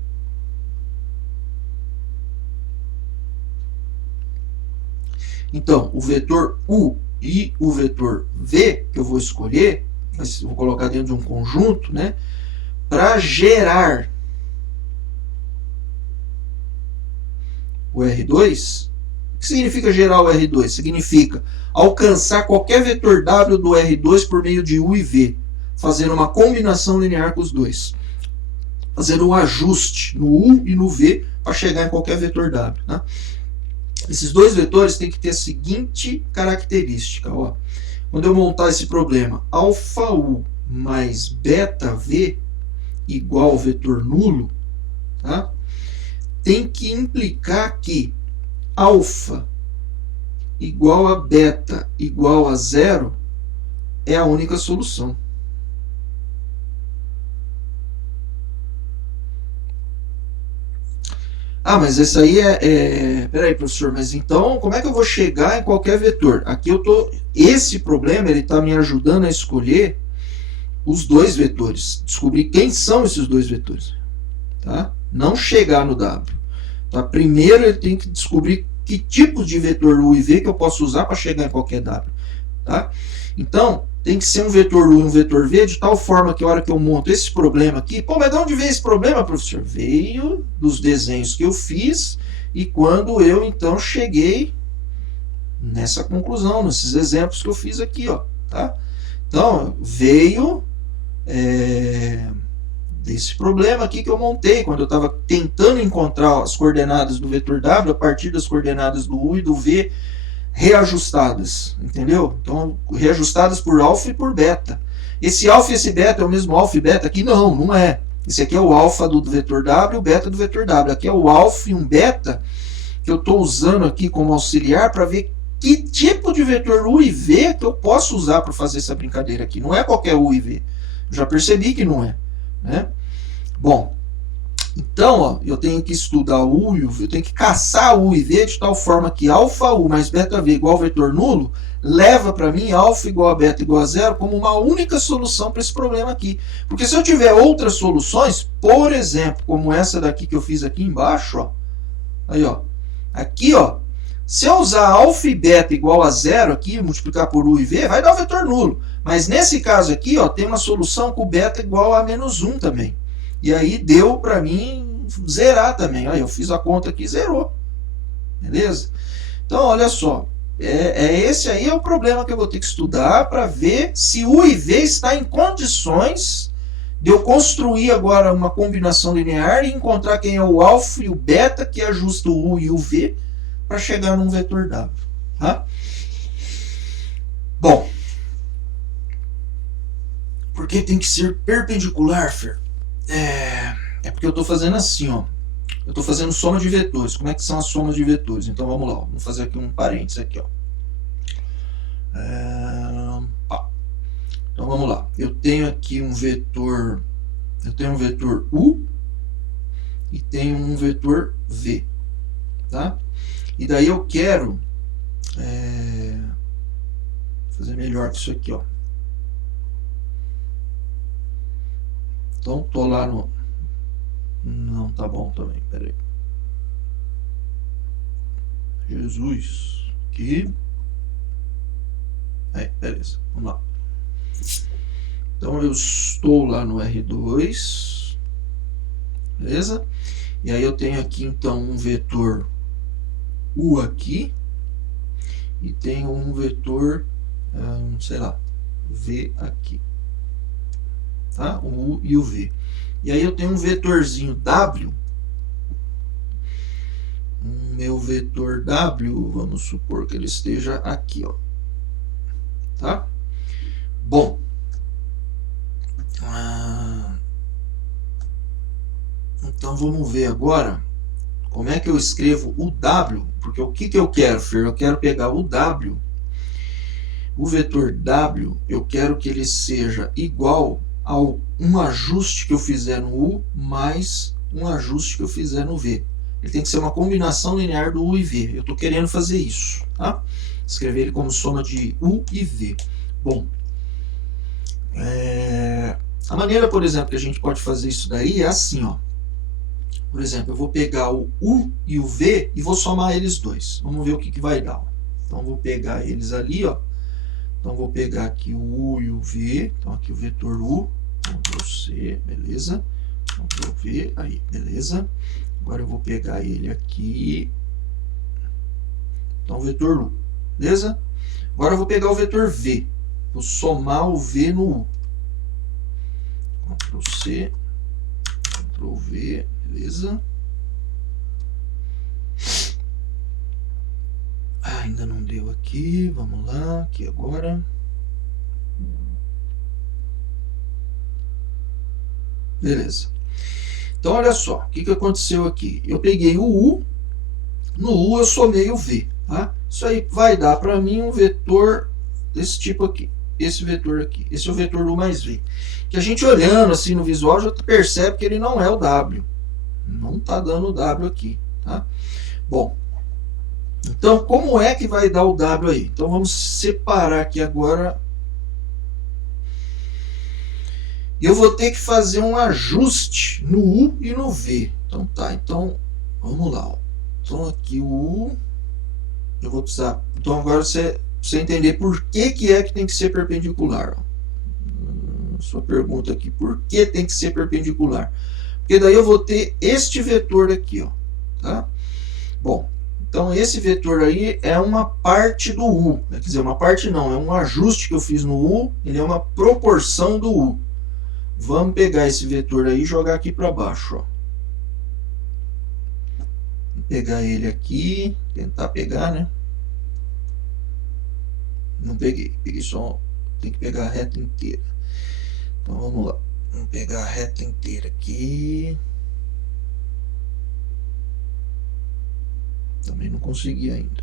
Então, o vetor U e o vetor V que eu vou escolher, vou colocar dentro de um conjunto, né? Para gerar o R2. O que significa gerar o R2? Significa alcançar qualquer vetor W do R2 por meio de U e V, fazendo uma combinação linear com os dois. Fazendo um ajuste no U e no V para chegar em qualquer vetor W. Né? Esses 2 vetores têm que ter a seguinte característica. Ó. Quando eu montar esse problema, alfa U mais beta V igual ao vetor nulo, tá? Tem que implicar que alfa igual a beta igual a 0 é a única solução. Mas esse aí peraí, professor, mas então como é que eu vou chegar em qualquer vetor? Aqui esse problema ele está me ajudando a escolher os 2 vetores, descobrir quem são esses 2 vetores, tá? Não chegar no W. Tá? Primeiro ele tem que descobrir que tipo de vetor U e V que eu posso usar para chegar em qualquer W. Tá? Então, tem que ser um vetor U e um vetor V de tal forma que a hora que eu monto esse problema aqui... mas de onde veio esse problema, professor? Veio dos desenhos que eu fiz e quando eu, então, cheguei nessa conclusão, nesses exemplos que eu fiz aqui. Ó, tá? Então, veio... desse problema aqui que eu montei, quando eu estava tentando encontrar as coordenadas do vetor W a partir das coordenadas do U e do V reajustadas, entendeu? Então, reajustadas por alfa e por beta. Esse alfa e esse beta é o mesmo alfa e beta aqui? Não, não é. Esse aqui é o alfa do vetor W e o beta do vetor W. Aqui é o alfa e um beta que eu estou usando aqui como auxiliar para ver que tipo de vetor U e V que eu posso usar para fazer essa brincadeira aqui. Não é qualquer U e V. Eu já percebi que não é. Né? Bom, então ó, eu tenho que estudar o U e o V, eu tenho que caçar U e V de tal forma que alfa U mais beta V igual ao vetor nulo leva para mim alfa igual a beta igual a 0 como uma única solução para esse problema aqui. Porque se eu tiver outras soluções, por exemplo, como essa daqui que eu fiz aqui embaixo, ó, aí ó, aqui ó, se eu usar alfa e beta igual a 0 aqui, multiplicar por U e V, vai dar o vetor nulo. Mas nesse caso aqui, ó, tem uma solução com beta igual a menos 1 também. E aí deu para mim zerar também. Aí eu fiz a conta aqui e zerou. Beleza? Então, olha só. Esse aí é o problema que eu vou ter que estudar para ver se U e V está em condições de eu construir agora uma combinação linear e encontrar quem é o alfa e o beta que ajusta o U e o V para chegar num vetor W. Tá? Bom, porque tem que ser perpendicular, Fer? É porque eu estou fazendo assim, ó. Eu estou fazendo soma de vetores. Como é que são as somas de vetores? Então vamos lá, ó. Vamos fazer aqui um parênteses aqui, ó. Então vamos lá. Eu tenho aqui um vetor. Eu tenho um vetor U e tenho um vetor V, tá? E daí eu quero fazer melhor que isso aqui, ó. Então, tô lá no... Não, tá bom também, peraí. Jesus, aqui. Beleza, vamos lá. Então, eu estou lá no R2. Beleza? E aí eu tenho aqui, então, um vetor U aqui. E tenho um vetor, sei lá, V aqui. tá? O U e o V. E aí eu tenho um vetorzinho W. O meu vetor W, vamos supor que ele esteja aqui, ó. Tá? Bom. Então vamos ver agora como é que eu escrevo o W, porque o que eu quero, Fer? Eu quero pegar o W, o vetor W, eu quero que ele seja igual ao um ajuste que eu fizer no U mais um ajuste que eu fizer no V. Ele tem que ser uma combinação linear do U e V. Eu estou querendo fazer isso, tá? Escrever ele como soma de U e V. Bom, a maneira, por exemplo, que a gente pode fazer isso daí é assim, ó. Por exemplo, eu vou pegar o U e o V e vou somar eles dois. Vamos ver o que vai dar. Então, vou pegar eles ali, ó. Então, vou pegar aqui o U e o V. Então, aqui o vetor U. Ctrl C, beleza. Ctrl V, aí, beleza. Agora eu vou pegar ele aqui. Então, o vetor U, beleza? Agora eu vou pegar o vetor V. Vou somar o V no U. Ctrl C, Ctrl V, beleza? Ainda não deu aqui, vamos lá, aqui agora. Beleza. Então, olha só, o que aconteceu aqui? Eu peguei o U, no U eu somei o V, tá? Isso aí vai dar para mim um vetor desse tipo aqui, esse vetor aqui. Esse é o vetor U mais V. Que a gente olhando assim no visual já percebe que ele não é o W. Não está dando o W aqui, tá? Bom, então como é que vai dar o W aí? Então vamos separar aqui agora. Eu vou ter que fazer um ajuste no U e no V. Então tá, então vamos lá. Ó. Então aqui o U, eu vou precisar. Então agora você entender por que é que tem que ser perpendicular. Ó. Sua pergunta aqui, por que tem que ser perpendicular? Porque daí eu vou ter este vetor aqui, ó, tá? Bom, então esse vetor aí é uma parte do U, né? Quer dizer, uma parte não, é um ajuste que eu fiz no U, ele é uma proporção do U. Vamos pegar esse vetor aí e jogar aqui para baixo, ó. Vou pegar ele aqui, tentar pegar, né? Não peguei, peguei só, tem que pegar a reta inteira. Então vamos lá, vamos pegar a reta inteira aqui. Também não consegui ainda.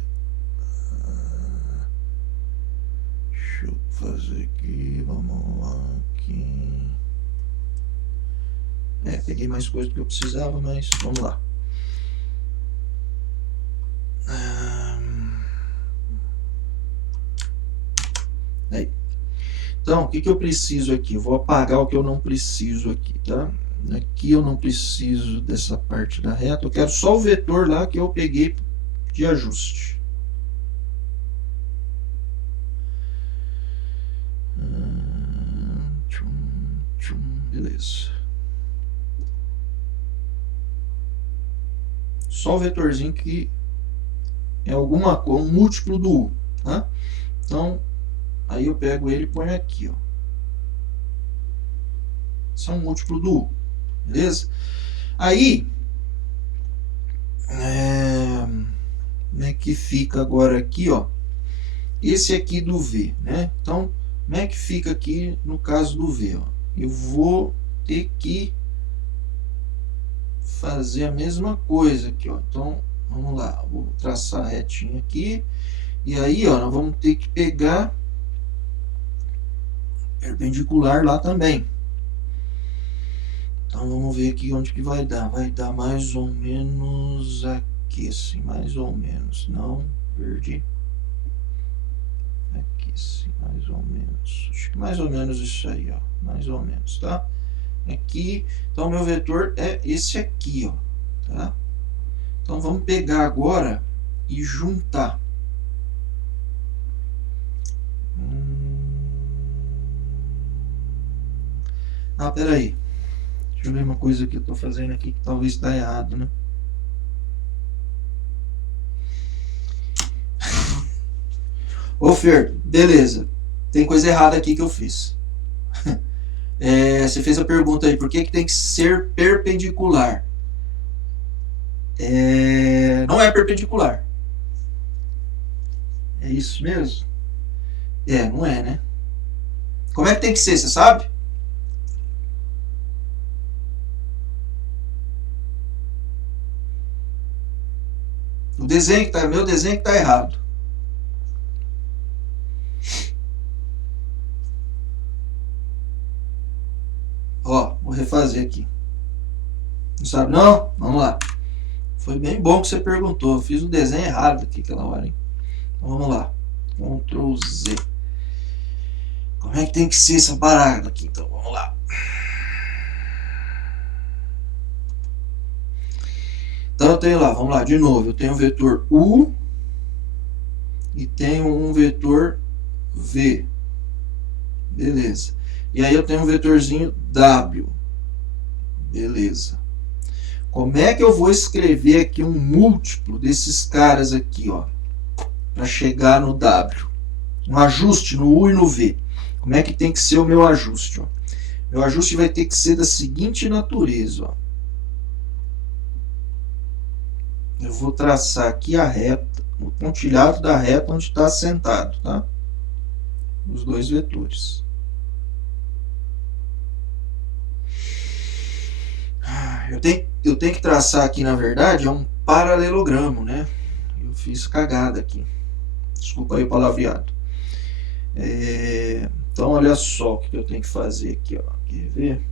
Deixa eu fazer aqui, vamos lá, aqui. Peguei mais coisa do que eu precisava, mas vamos lá. Aí. Então, o que eu preciso aqui? Eu vou apagar o que eu não preciso aqui, tá? Aqui eu não preciso dessa parte da reta. Eu quero só o vetor lá que eu peguei de ajuste. Beleza. Só o vetorzinho que é alguma coisa, um múltiplo do U, tá? Então, aí eu pego ele e ponho aqui, ó. Isso é um múltiplo do U, beleza? Aí, como é que fica agora aqui, ó? Esse aqui do V, né? Então, como é que fica aqui no caso do V, ó? Eu vou ter que fazer a mesma coisa aqui, ó. Então, vamos lá, vou traçar retinho aqui. E aí, ó, nós vamos ter que pegar perpendicular lá também. Então, vamos ver aqui onde que vai dar. Vai dar mais ou menos aqui, assim, mais ou menos. Não, perdi. Aqui, assim, mais ou menos. Acho que mais ou menos isso aí, ó. Mais ou menos, tá? Aqui, então, meu vetor é esse aqui, ó, tá? Então, vamos pegar agora e juntar. Peraí. Deixa eu ver uma coisa que eu estou fazendo aqui que talvez está errado, né? Ô, Fer, beleza. Tem coisa errada aqui que eu fiz. Você fez a pergunta aí, por que tem que ser perpendicular? Não é perpendicular. É isso mesmo? Não é, né? Como é que tem que ser, você sabe? Meu desenho que tá errado. Ó, vou refazer aqui. Não sabe não? Vamos lá. Foi bem bom que você perguntou. Eu fiz um desenho errado aqui aquela hora, hein? Então vamos lá. Ctrl Z. Como é que tem que ser essa parada aqui? Então vamos lá. Então eu tenho lá, vamos lá, de novo. Eu tenho um vetor U e tenho um vetor V. Beleza. E aí eu tenho um vetorzinho W. Beleza. Como é que eu vou escrever aqui um múltiplo desses caras aqui, ó, para chegar no W? Um ajuste no U e no V. Como é que tem que ser o meu ajuste? Ó? Meu ajuste vai ter que ser da seguinte natureza. Ó. Eu vou traçar aqui a reta, o pontilhado da reta onde está assentado, tá? Os dois vetores. Eu tenho que traçar aqui, na verdade, é um paralelogramo, né? Eu fiz cagada aqui. Desculpa aí o palavreado. Então, olha só o que eu tenho que fazer aqui, ó. Quer ver?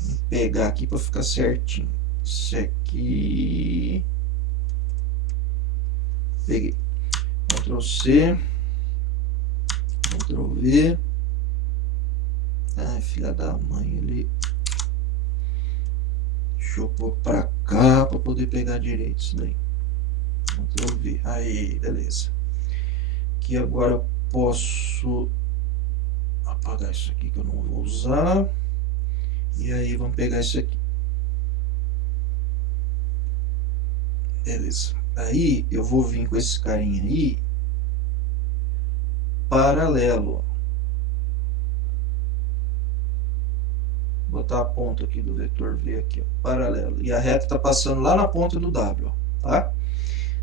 Vou pegar aqui para ficar certinho. Isso aqui. Peguei. Ctrl C. Ctrl V. Ai, filha da mãe, ele. Deixa eu pôr pra cá para poder pegar direito isso daí. Ctrl V. Aí, beleza. Aqui agora eu posso apagar isso aqui que eu não vou usar. E aí vamos pegar isso aqui. Beleza. Aí eu vou vir com esse carinha aí paralelo. Vou botar a ponta aqui do vetor V aqui, ó, paralelo. E a reta está passando lá na ponta do W, ó, tá?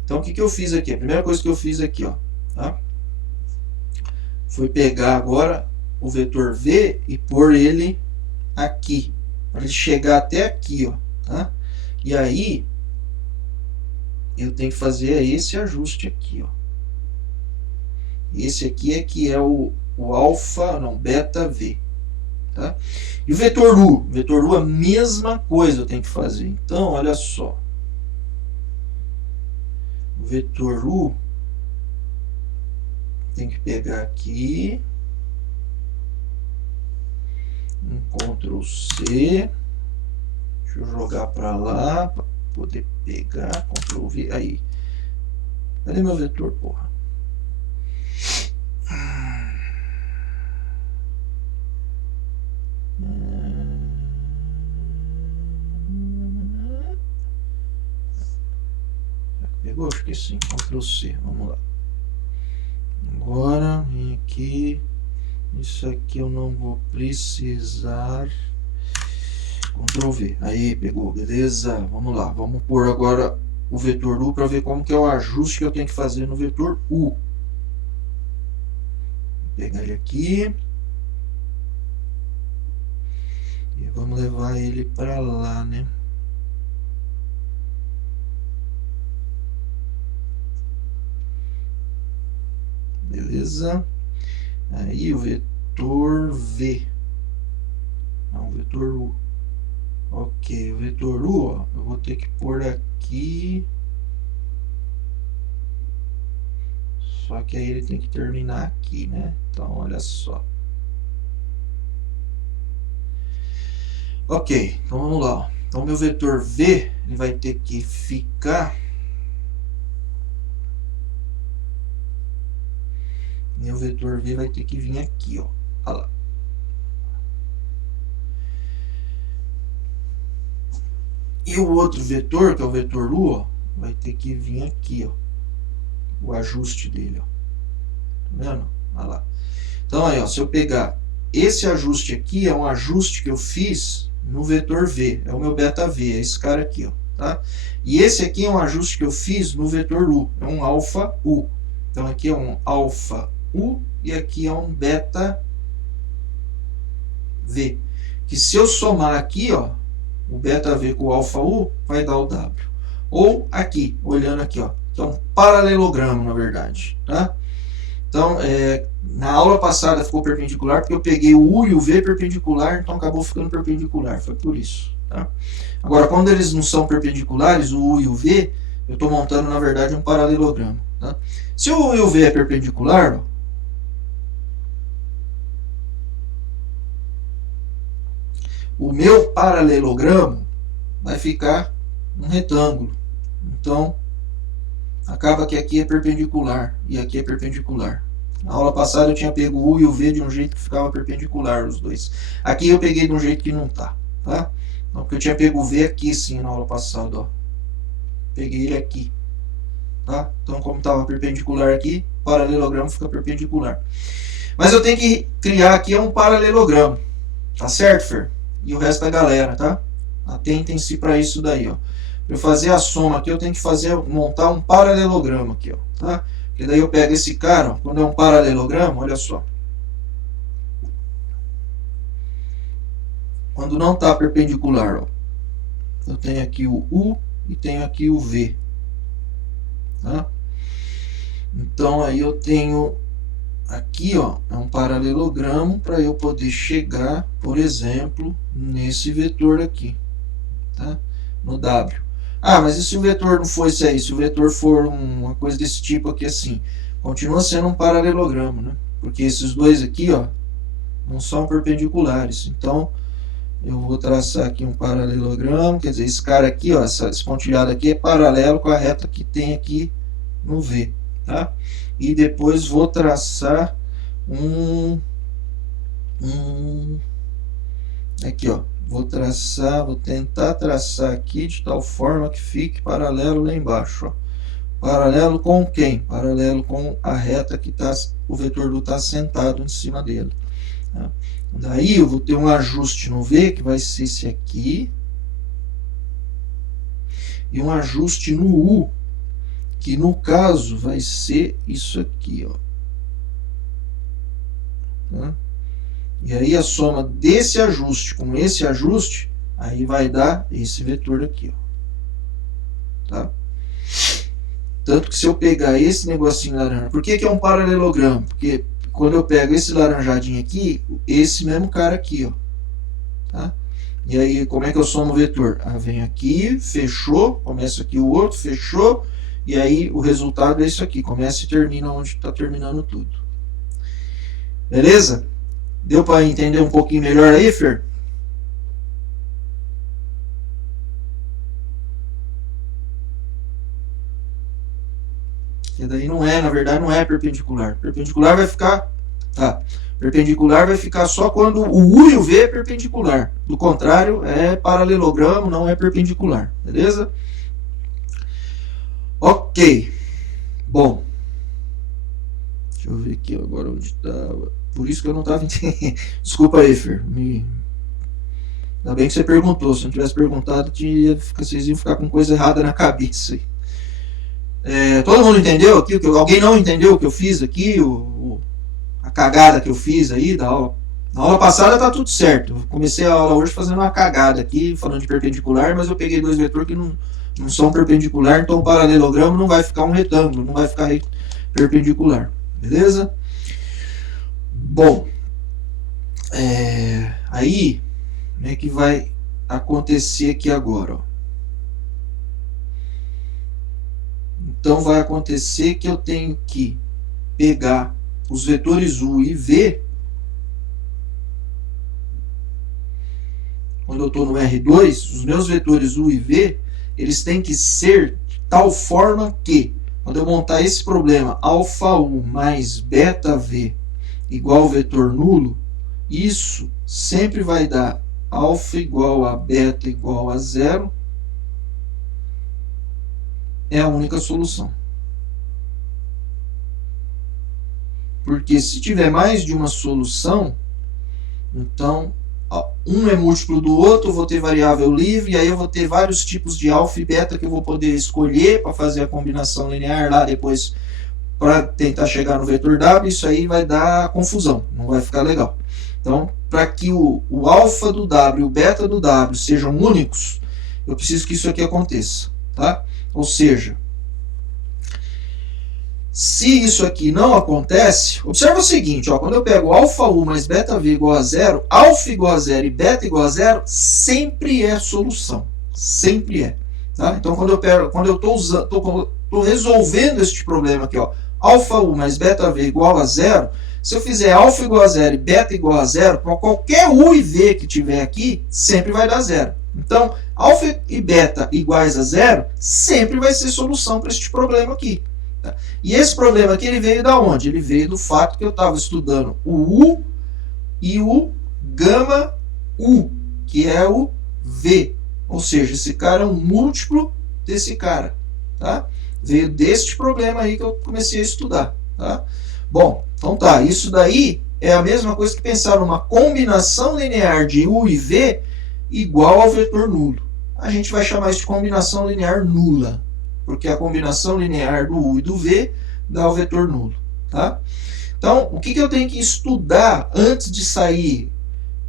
Então o que eu fiz aqui? A primeira coisa que eu fiz aqui, ó, tá? Foi pegar agora o vetor V e pôr ele aqui, para ele chegar até aqui, ó, tá? E aí eu tenho que fazer esse ajuste aqui, ó. Esse aqui é que é o alfa, não, beta V, tá? E o vetor U a mesma coisa eu tenho que fazer. Então, olha só. O vetor U tem que pegar aqui, um Ctrl C, deixa eu jogar para lá para poder pegar, Ctrl V, aí. Cadê meu vetor, porra? Pegou? Acho que sim. Ctrl C. Vamos lá. Agora, vem aqui. Isso aqui eu não vou precisar. Ctrl V. Aí, pegou. Beleza. Vamos lá. Vamos pôr agora o vetor U para ver como que é o ajuste que eu tenho que fazer no vetor U. Vou pegar ele aqui. E vamos levar ele para lá, né? Beleza. Aí o vetor V. Não, o vetor U. Ok, o vetor U, ó, eu vou ter que pôr aqui. Só que aí ele tem que terminar aqui, né? Então, olha só. Ok, então vamos lá. Ó. Então, meu vetor V, ele vai ter que ficar... Meu vetor V vai ter que vir aqui, ó. Olha lá. E o outro vetor, que é o vetor U, ó, vai ter que vir aqui, ó. O ajuste dele, ó. Tá vendo? Olha lá. Então, aí, ó, se eu pegar esse ajuste aqui é um ajuste que eu fiz no vetor V, é o meu beta V, é esse cara aqui, ó, tá? E esse aqui é um ajuste que eu fiz no vetor U, é um alfa U. Então aqui é um alfa U e aqui é um beta V. Que se eu somar aqui, ó, o beta V com o alfa U, vai dar o W. Ou aqui, olhando aqui, ó, que é um paralelogramo, na verdade, tá? Então, na aula passada ficou perpendicular porque eu peguei o U e o V perpendicular, então acabou ficando perpendicular, foi por isso, tá? Agora, quando eles não são perpendiculares, o U e o V, eu estou montando, na verdade, um paralelogramo, tá? Se o U e o V é perpendicular, ó, o meu paralelogramo vai ficar um retângulo. Então, acaba que aqui é perpendicular e aqui é perpendicular. Na aula passada eu tinha pego o U e o V de um jeito que ficava perpendicular os dois. Aqui eu peguei de um jeito que não tá, tá? Então, porque eu tinha pego o V aqui sim na aula passada, ó. Peguei ele aqui, tá? Então, como estava perpendicular aqui, o paralelogramo fica perpendicular. Mas eu tenho que criar aqui um paralelogramo, tá certo, Fer? E o resto da galera, tá? Atentem-se para isso daí, ó. Para eu fazer a soma aqui, eu tenho que montar um paralelogramo aqui, ó, tá? E daí eu pego esse cara, ó, quando é um paralelogramo, olha só. Quando não está perpendicular, ó, eu tenho aqui o U e tenho aqui o V, tá? Então aí eu tenho aqui, ó, é um paralelogramo para eu poder chegar, por exemplo, nesse vetor aqui, tá? No W. Ah, mas e se o vetor não fosse aí? Se o vetor for uma coisa desse tipo aqui assim, continua sendo um paralelogramo, né? Porque esses dois aqui, ó, não são perpendiculares. Então, eu vou traçar aqui um paralelogramo, quer dizer, esse cara aqui, ó, esse pontilhado aqui é paralelo com a reta que tem aqui no V, tá? E depois vou traçar aqui, ó, vou tentar traçar aqui de tal forma que fique paralelo lá embaixo, ó. Paralelo com quem? Paralelo com a reta que o vetor do está sentado em cima dele, tá? Daí eu vou ter um ajuste no V, que vai ser esse aqui, e um ajuste no U, que no caso vai ser isso aqui, ó. Tá? E aí a soma desse ajuste com esse ajuste, aí vai dar esse vetor aqui, ó. Tá? Tanto que se eu pegar esse negocinho laranja, por que é um paralelogramo? Porque quando eu pego esse laranjadinho aqui, esse mesmo cara aqui, ó. Tá? E aí como é que eu somo o vetor? Ah, vem aqui, fechou, começa aqui o outro, fechou, e aí o resultado é isso aqui, começa e termina onde está terminando tudo. Beleza? Deu para entender um pouquinho melhor aí, Fer? E daí não é, na verdade não é perpendicular. Perpendicular vai ficar, tá? Perpendicular vai ficar só quando o U e o V é perpendicular. Do contrário, é paralelogramo, não é perpendicular. Beleza? Ok. Bom. Deixa eu ver aqui agora onde estava. Por isso que eu não estava entendendo. Desculpa aí, Fer. Ainda bem que você perguntou. Se não tivesse perguntado, vocês iam ficar com coisa errada na cabeça aí. Todo mundo entendeu aqui? Alguém não entendeu o que eu fiz aqui? A cagada que eu fiz aí da aula? Na aula passada tá tudo certo. Eu comecei a aula hoje fazendo uma cagada aqui, falando de perpendicular, mas eu peguei dois vetores que não são perpendicular, então o paralelogramo não vai ficar um retângulo, não vai ficar perpendicular. Beleza? Bom, aí é que vai acontecer aqui agora, ó. Então vai acontecer que eu tenho que pegar os vetores U e V, quando eu estou no R2, os meus vetores U e V, eles têm que ser de tal forma que, quando eu montar esse problema, alfa U mais beta V igual ao vetor nulo, isso sempre vai dar alfa igual a beta igual a zero, é a única solução. Porque se tiver mais de uma solução, Então, um é múltiplo do outro, eu vou ter variável livre, e aí eu vou ter vários tipos de alfa e beta que eu vou poder escolher para fazer a combinação linear lá depois para tentar chegar no vetor W. Isso aí vai dar confusão, não vai ficar legal. Então, para que o alfa do W e o beta do W sejam únicos, eu preciso que isso aqui aconteça. Tá? Ou seja, se isso aqui não acontece, observa o seguinte, ó, quando eu pego alfa U mais beta V igual a zero, alfa igual a zero e beta igual a zero, sempre é solução. Sempre é. Tá? Então, quando eu estou resolvendo este problema aqui, ó, alfa U mais beta V igual a zero, se eu fizer alfa igual a zero e beta igual a zero, para qualquer U e V que tiver aqui, sempre vai dar zero. Então, alfa e beta iguais a zero, sempre vai ser solução para este problema aqui. E esse problema aqui, ele veio da onde? Ele veio do fato que eu estava estudando o U e o gama U, que é o V. Ou seja, esse cara é um múltiplo desse cara. Tá? Veio deste problema aí que eu comecei a estudar. Tá? Bom, então tá. Isso daí é a mesma coisa que pensar numa combinação linear de U e V igual ao vetor nulo. A gente vai chamar isso de combinação linear nula, porque a combinação linear do U e do V dá o vetor nulo. Tá? Então, o que eu tenho que estudar antes de sair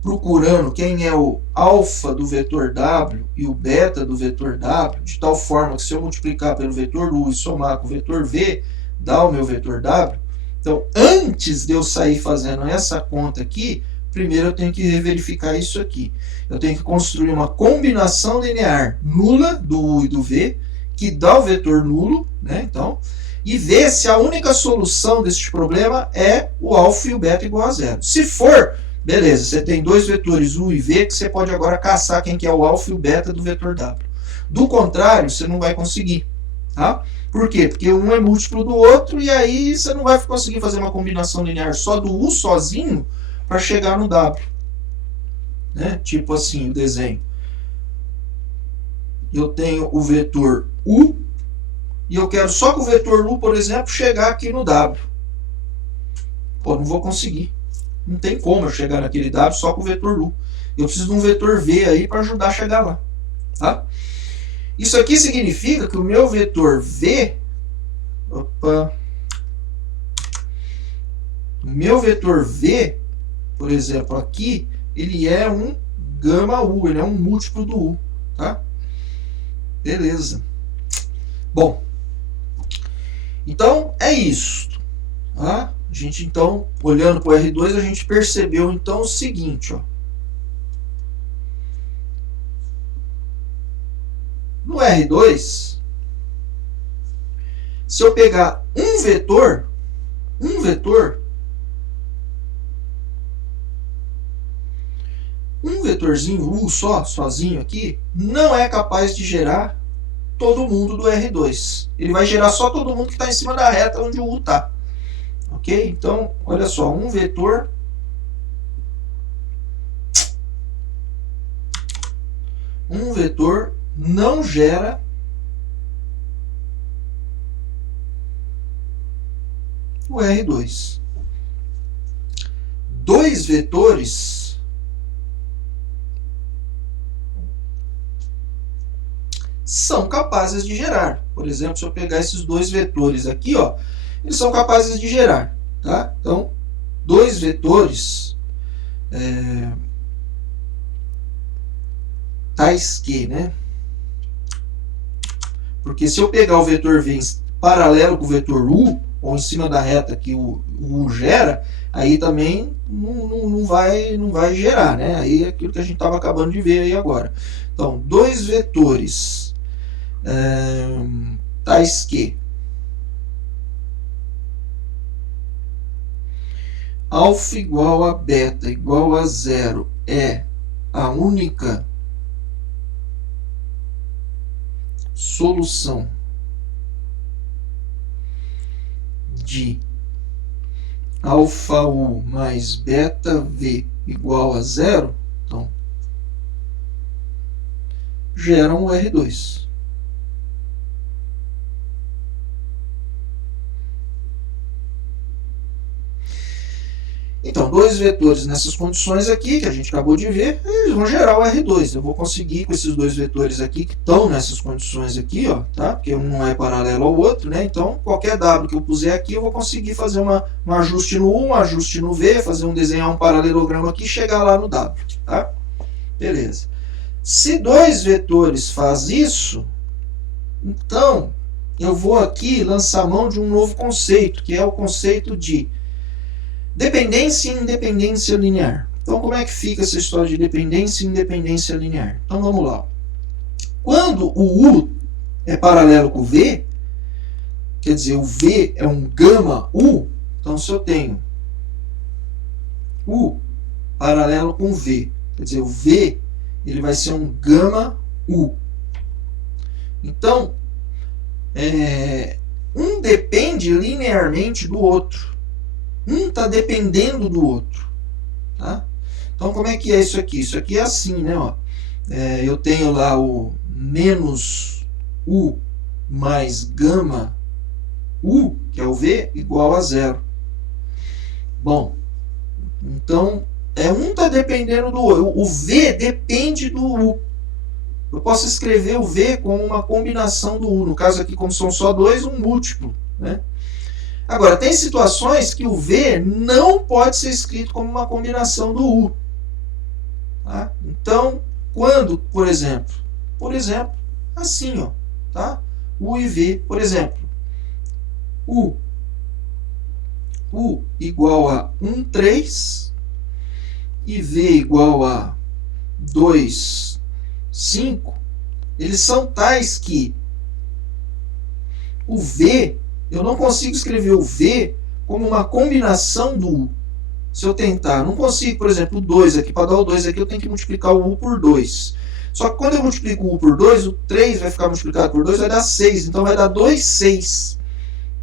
procurando quem é o alfa do vetor W e o beta do vetor W, de tal forma que se eu multiplicar pelo vetor U e somar com o vetor V, dá o meu vetor W. Então, antes de eu sair fazendo essa conta aqui, primeiro eu tenho que verificar isso aqui. Eu tenho que construir uma combinação linear nula do U e do V, que dá o vetor nulo, né? Então, e ver se a única solução deste problema é o alfa e o beta igual a zero. Se for, beleza, você tem dois vetores U e V que você pode agora caçar quem que é o alfa e o beta do vetor W. Do contrário, você não vai conseguir. Tá? Por quê? Porque um é múltiplo do outro e aí você não vai conseguir fazer uma combinação linear só do U sozinho para chegar no W. Né? Tipo assim, o desenho. Eu tenho o vetor U e eu quero só que o vetor U, por exemplo, chegar aqui no W. Pô, não vou conseguir. Não tem como eu chegar naquele W só com o vetor U. Eu preciso de um vetor V aí para ajudar a chegar lá. Tá? Isso aqui significa que o meu vetor V... Opa! O meu vetor V, por exemplo, aqui, ele é um gama U, ele é um múltiplo do U. Tá? Beleza. Bom, então é isso. Tá? A gente, então, olhando para o R2, a gente percebeu, então, o seguinte, ó. No R2, se eu pegar um vetorzinho U sozinho aqui, não é capaz de gerar todo mundo do R2. Ele vai gerar só todo mundo que está em cima da reta onde o U está. Ok? Então, olha só, um vetor não gera o R2. Dois vetores são capazes de gerar. Por exemplo, se eu pegar esses dois vetores aqui, ó, eles são capazes de gerar. Tá? Então, dois vetores tais que, né? Porque se eu pegar o vetor V paralelo com o vetor U, ou em cima da reta que o U gera, aí também não vai gerar, né? Aí é aquilo que a gente estava acabando de ver aí agora. Então, dois vetores tais que alfa igual a beta igual a zero é a única solução de alfa U mais beta V igual a zero, então, geram o R2. Então, do dois vetores nessas condições aqui, que a gente acabou de ver, eles vão gerar o R2. Eu vou conseguir com esses dois vetores aqui, que estão nessas condições aqui, ó, tá? Porque um não é paralelo ao outro, né? Então, qualquer W que eu puser aqui, eu vou conseguir fazer um ajuste no U, um ajuste no V, desenhar um paralelogramo aqui e chegar lá no W, tá? Beleza. Se dois vetores faz isso, então eu vou aqui lançar mão de um novo conceito, que é o conceito de dependência e independência linear. Então, como é que fica essa história de dependência e independência linear? Então, vamos lá. Quando o U é paralelo com o V, quer dizer, o V é um gama U, então se eu tenho U paralelo com o V, quer dizer, o V ele vai ser um gama U. Então, um depende linearmente do outro. Um está dependendo do outro. Tá? Então, como é que é isso aqui? Isso aqui é assim, né? Ó. Eu tenho lá o menos U mais gama U, que é o V, igual a zero. Bom, então, um está dependendo do outro. O V depende do U. Eu posso escrever o V como uma combinação do U. No caso aqui, como são só dois, um múltiplo, né? Agora, tem situações que o V não pode ser escrito como uma combinação do U. Tá? Então, quando, por exemplo, assim, ó, tá? U e V, por exemplo, U igual a 1,3 e V igual a 2,5, eles são tais que o V, eu não consigo escrever o V como uma combinação do U. Se eu tentar, não consigo, por exemplo, o 2 aqui, para dar o 2 aqui, eu tenho que multiplicar o U por 2. Só que quando eu multiplico o U por 2, o 3 vai ficar multiplicado por 2, vai dar 6. Então vai dar 2,6.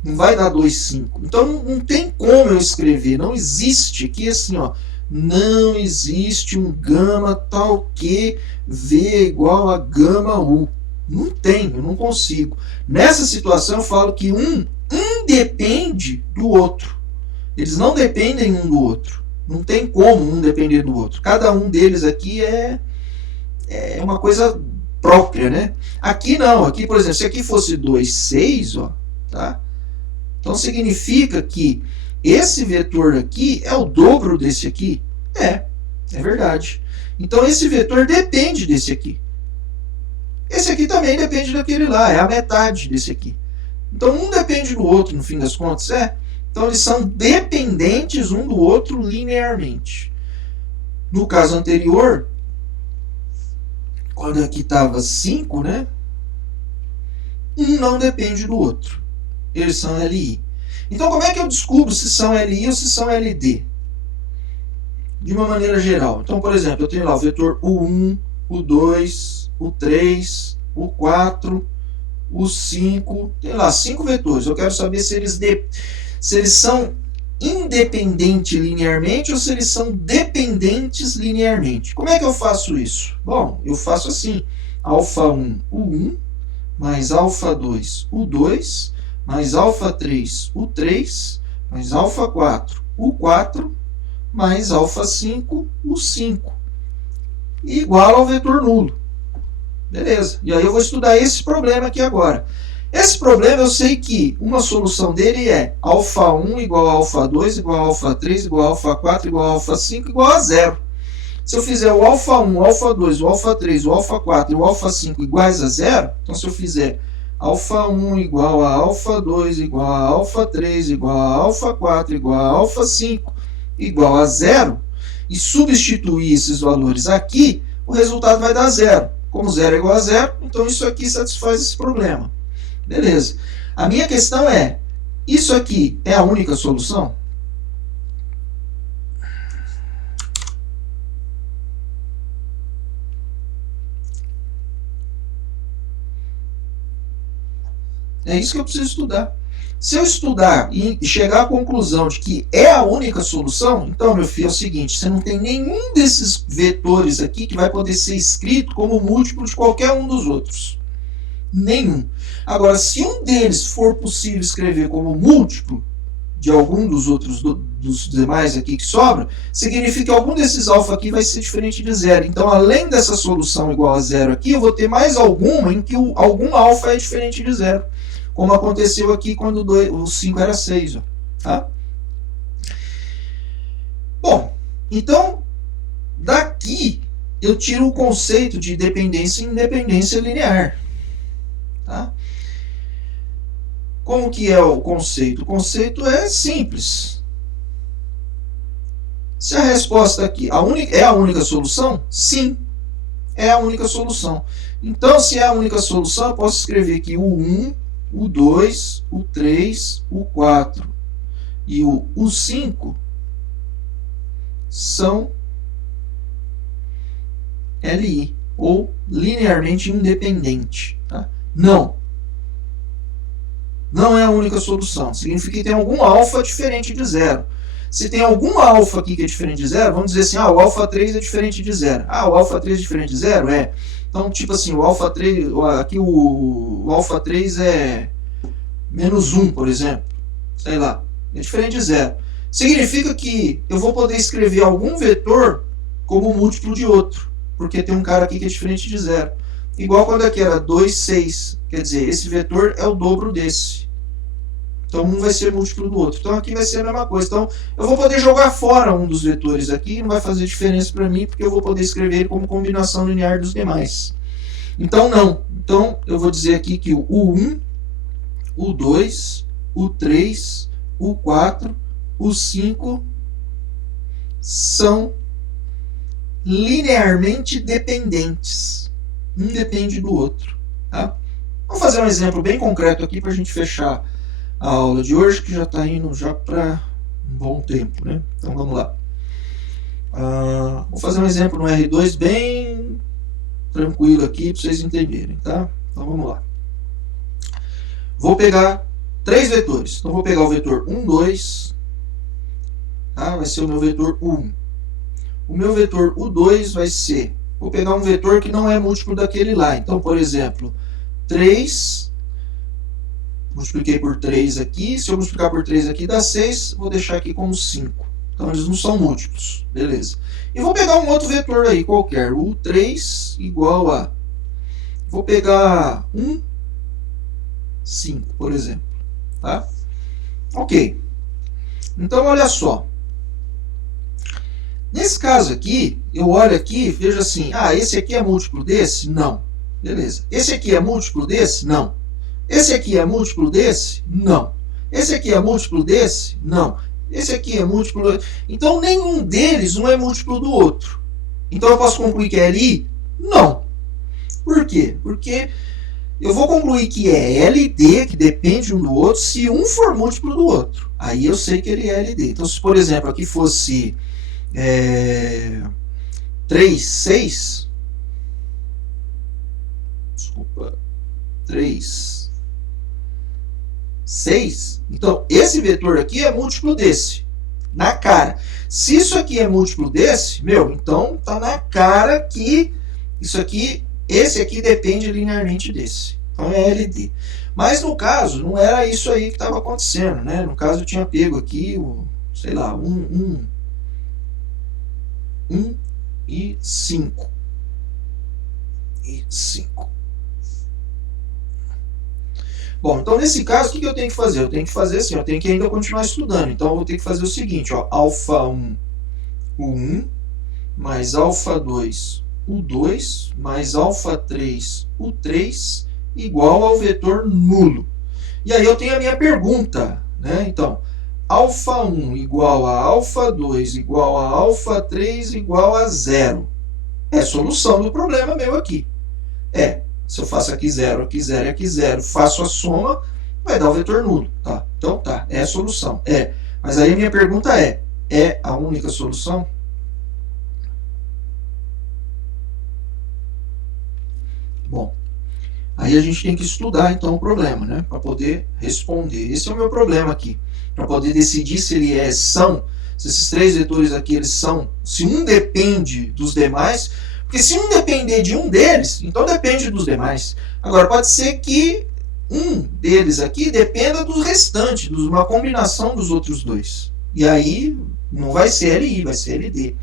Não vai dar 2,5. Então não tem como eu escrever. Não existe aqui assim, ó. Não existe um gama tal que V igual a gama U. Não tem, eu não consigo. Nessa situação eu falo que um independe do outro. Eles não dependem um do outro. Não tem como um depender do outro. Cada um deles aqui é uma coisa própria, né? Aqui não. Aqui, por exemplo, se aqui fosse 2,6, ó, tá? Então significa que esse vetor aqui é o dobro desse aqui? É verdade. Então esse vetor depende desse aqui. Esse aqui também depende daquele lá, é a metade desse aqui. Então um depende do outro, no fim das contas, Então eles são dependentes um do outro linearmente. No caso anterior, quando aqui estava 5, né? Um não depende do outro. Eles são LI. Então como é que eu descubro se são LI ou se são LD? De uma maneira geral. Então, por exemplo, eu tenho lá o vetor U1, U2, U3, U4, U5, tem lá 5 vetores. Eu quero saber se eles são independentes linearmente ou se eles são dependentes linearmente. Como é que eu faço isso? Bom, eu faço assim: alfa1, U1, mais alfa2, U2, mais alfa3, U3, mais alfa4, U4, mais alfa5, U5, igual ao vetor nulo. Beleza. E aí eu vou estudar esse problema aqui agora. Esse problema eu sei que uma solução dele é alfa1 igual a alfa2, igual a alfa3, igual a alfa4, igual a alfa5, igual a 0. Se eu fizer o alfa1, o alfa2, o alfa3, o alfa4 e o alfa5 iguais a 0, então se eu fizer alfa1 igual a alfa2, igual a alfa3, igual a alfa4, igual a alfa5, igual a 0, e substituir esses valores aqui, o resultado vai dar 0. Como 0 é igual a 0, então isso aqui satisfaz esse problema. Beleza. A minha questão é, isso aqui é a única solução? É isso que eu preciso estudar. Se eu estudar e chegar à conclusão de que é a única solução, então, meu filho, é o seguinte: você não tem nenhum desses vetores aqui que vai poder ser escrito como múltiplo de qualquer um dos outros. Nenhum. Agora, se um deles for possível escrever como múltiplo, de algum dos outros dos demais aqui que sobram, significa que algum desses alfa aqui vai ser diferente de zero. Então, além dessa solução igual a zero aqui, eu vou ter mais alguma em que algum alfa é diferente de zero, como aconteceu aqui quando o 5 era 6. Ó, tá? Bom, então, daqui eu tiro o conceito de dependência e independência linear. Tá? Como que é o conceito? O conceito é simples. Se a resposta aqui é a única solução, sim, é a única solução. Então, se é a única solução, eu posso escrever aqui o 1, o 2, o 3, o 4 e o 5 são LI, ou linearmente independente. Tá? Não é a única solução. Significa que tem algum alfa diferente de zero. Se tem algum alfa aqui que é diferente de zero, vamos dizer assim, o alfa 3 é diferente de zero. O alfa 3 é diferente de zero? É. Então, tipo assim, o alfa 3, aqui o alfa 3 é menos 1, por exemplo. Sei lá, é diferente de zero. Significa que eu vou poder escrever algum vetor como múltiplo de outro, porque tem um cara aqui que é diferente de zero. Igual quando aqui era 2, 6. Quer dizer, esse vetor é o dobro desse. Então, um vai ser múltiplo do outro. Então, aqui vai ser a mesma coisa. Então, eu vou poder jogar fora um dos vetores aqui. Não vai fazer diferença para mim, porque eu vou poder escrever ele como combinação linear dos demais. Então, não. Então, eu vou dizer aqui que o 1, o 2, o 3, o 4, o 5 são linearmente dependentes. Um depende do outro. Tá? Vamos fazer um exemplo bem concreto aqui para a gente fechar a aula de hoje, que já está indo já para um bom tempo. Né? Então vamos lá. Vou fazer um exemplo no R2 bem tranquilo aqui para vocês entenderem. Tá? Então vamos lá. Vou pegar 3 vetores. Então vou pegar o vetor 1, 2. Tá? Vai ser o meu vetor 1. O meu vetor U2 vai ser... Vou pegar um vetor que não é múltiplo daquele lá. Então, por exemplo, 3... Multipliquei por 3 aqui. Se eu multiplicar por 3 aqui, dá 6. Vou deixar aqui como 5. Então, eles não são múltiplos. Beleza. E vou pegar um outro vetor aí, qualquer. U3 igual a... Vou pegar 1, 5, por exemplo. Tá? Ok. Então, olha só. Nesse caso aqui, eu olho aqui e vejo assim, esse aqui é múltiplo desse? Não. Beleza. Esse aqui é múltiplo desse? Não. Esse aqui é múltiplo desse? Não. Esse aqui é múltiplo desse? Não. Esse aqui é múltiplo... Então, nenhum deles um é múltiplo do outro. Então, eu posso concluir que é LI? Não. Por quê? Porque eu vou concluir que é LD, que depende um do outro, se um for múltiplo do outro. Aí eu sei que ele é LD. Então, se, por exemplo, aqui fosse... 3, 6. Desculpa. 3, 6. Então, esse vetor aqui é múltiplo desse. Na cara. Se isso aqui é múltiplo desse, então tá na cara que isso aqui, esse aqui depende linearmente desse. Então é LD. Mas no caso, não era isso aí que estava acontecendo, né? No caso, eu tinha pego aqui, sei lá, 1 e 5. Bom, então nesse caso, o que eu tenho que fazer? Eu tenho que fazer assim, eu tenho que ainda continuar estudando. Então eu vou ter que fazer o seguinte, alfa 1, o 1, mais alfa 2, o 2, mais alfa 3, o 3, igual ao vetor nulo. E aí eu tenho a minha pergunta, né? Então, alfa 1 igual a alfa 2 igual a alfa 3 igual a 0. É solução do problema meu aqui. Se eu faço aqui 0, aqui 0 e aqui 0, faço a soma, vai dar o vetor nulo. Tá? Então tá, é a solução. Mas aí a minha pergunta é a única solução? Bom, aí a gente tem que estudar então o problema, né? Para poder responder. Esse é o meu problema aqui. Para poder decidir se ele se esses 3 vetores aqui eles são, se um depende dos demais, porque se um depender de um deles, então depende dos demais. Agora, pode ser que um deles aqui dependa do restante, de uma combinação dos outros dois. E aí não vai ser LI, vai ser LD.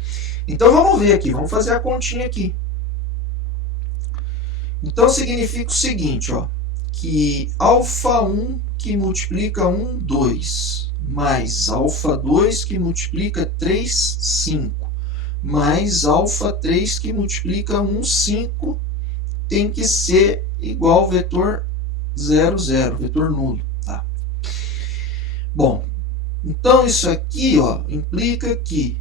Então vamos ver aqui, vamos fazer a continha aqui. Então significa o seguinte, ó, que α1 que multiplica 1, 2, mais α2 que multiplica 3, 5, mais α3 que multiplica 1, 5, tem que ser igual ao vetor 0, 0, vetor nulo. Tá? Bom, então isso aqui, ó, implica que,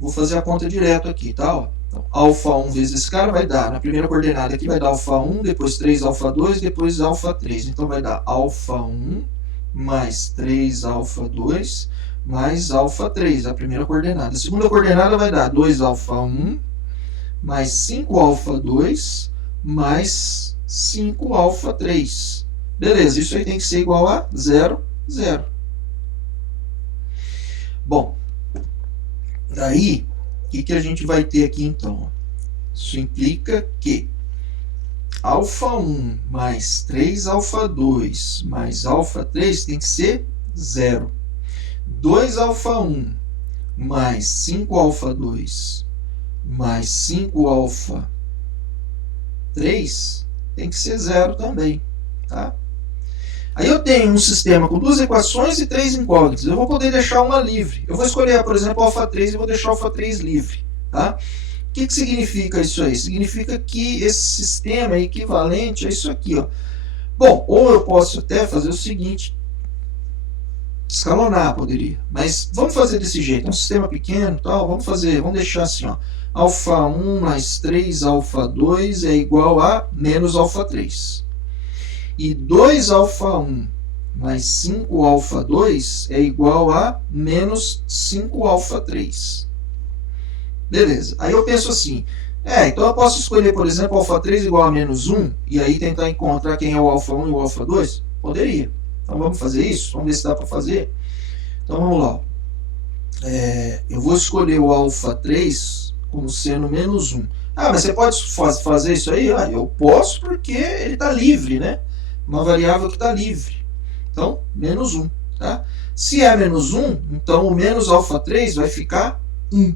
vou fazer a conta direto aqui, tá? Ó. Então, α1 vezes esse cara vai dar, na primeira coordenada aqui vai dar α1, depois 3 α2, depois α3. Então vai dar α1 mais 3 α2 mais α3, a primeira coordenada. A segunda coordenada vai dar 2 α1 mais 5 α2 mais 5 α3. Beleza, isso aí tem que ser igual a 0, 0. Bom, daí, o que a gente vai ter aqui então? Isso implica que α1 mais 3 α2 mais α3 tem que ser 0. 2 α1 mais 5 α2 mais 5 α3 tem que ser 0 também. Tá? Aí eu tenho um sistema com duas equações e três incógnitas. Eu vou poder deixar uma livre. Eu vou escolher, por exemplo, α3 e vou deixar α3 livre. Tá? O que significa isso aí? Significa que esse sistema é equivalente a isso aqui. Ó. Bom, ou eu posso até fazer o seguinte. Escalonar poderia. Mas vamos fazer desse jeito. É um sistema pequeno. Tal, vamos deixar assim. Ó. α1 mais 3 α2 é igual a menos α3. E 2 α1 mais 5 α2 é igual a menos 5 α3. Beleza. Aí eu penso assim, então eu posso escolher, por exemplo, α3 igual a menos 1, e aí tentar encontrar quem é o α1 e o α2? Poderia. Então vamos fazer isso? Vamos ver se dá para fazer? Então vamos lá. Eu vou escolher o α3 como sendo menos 1. Ah, mas você pode fazer isso aí? Ah, eu posso porque ele está livre, né? Uma variável que está livre. Então, menos 1. Tá? Se é menos 1, então o menos α3 vai ficar 1.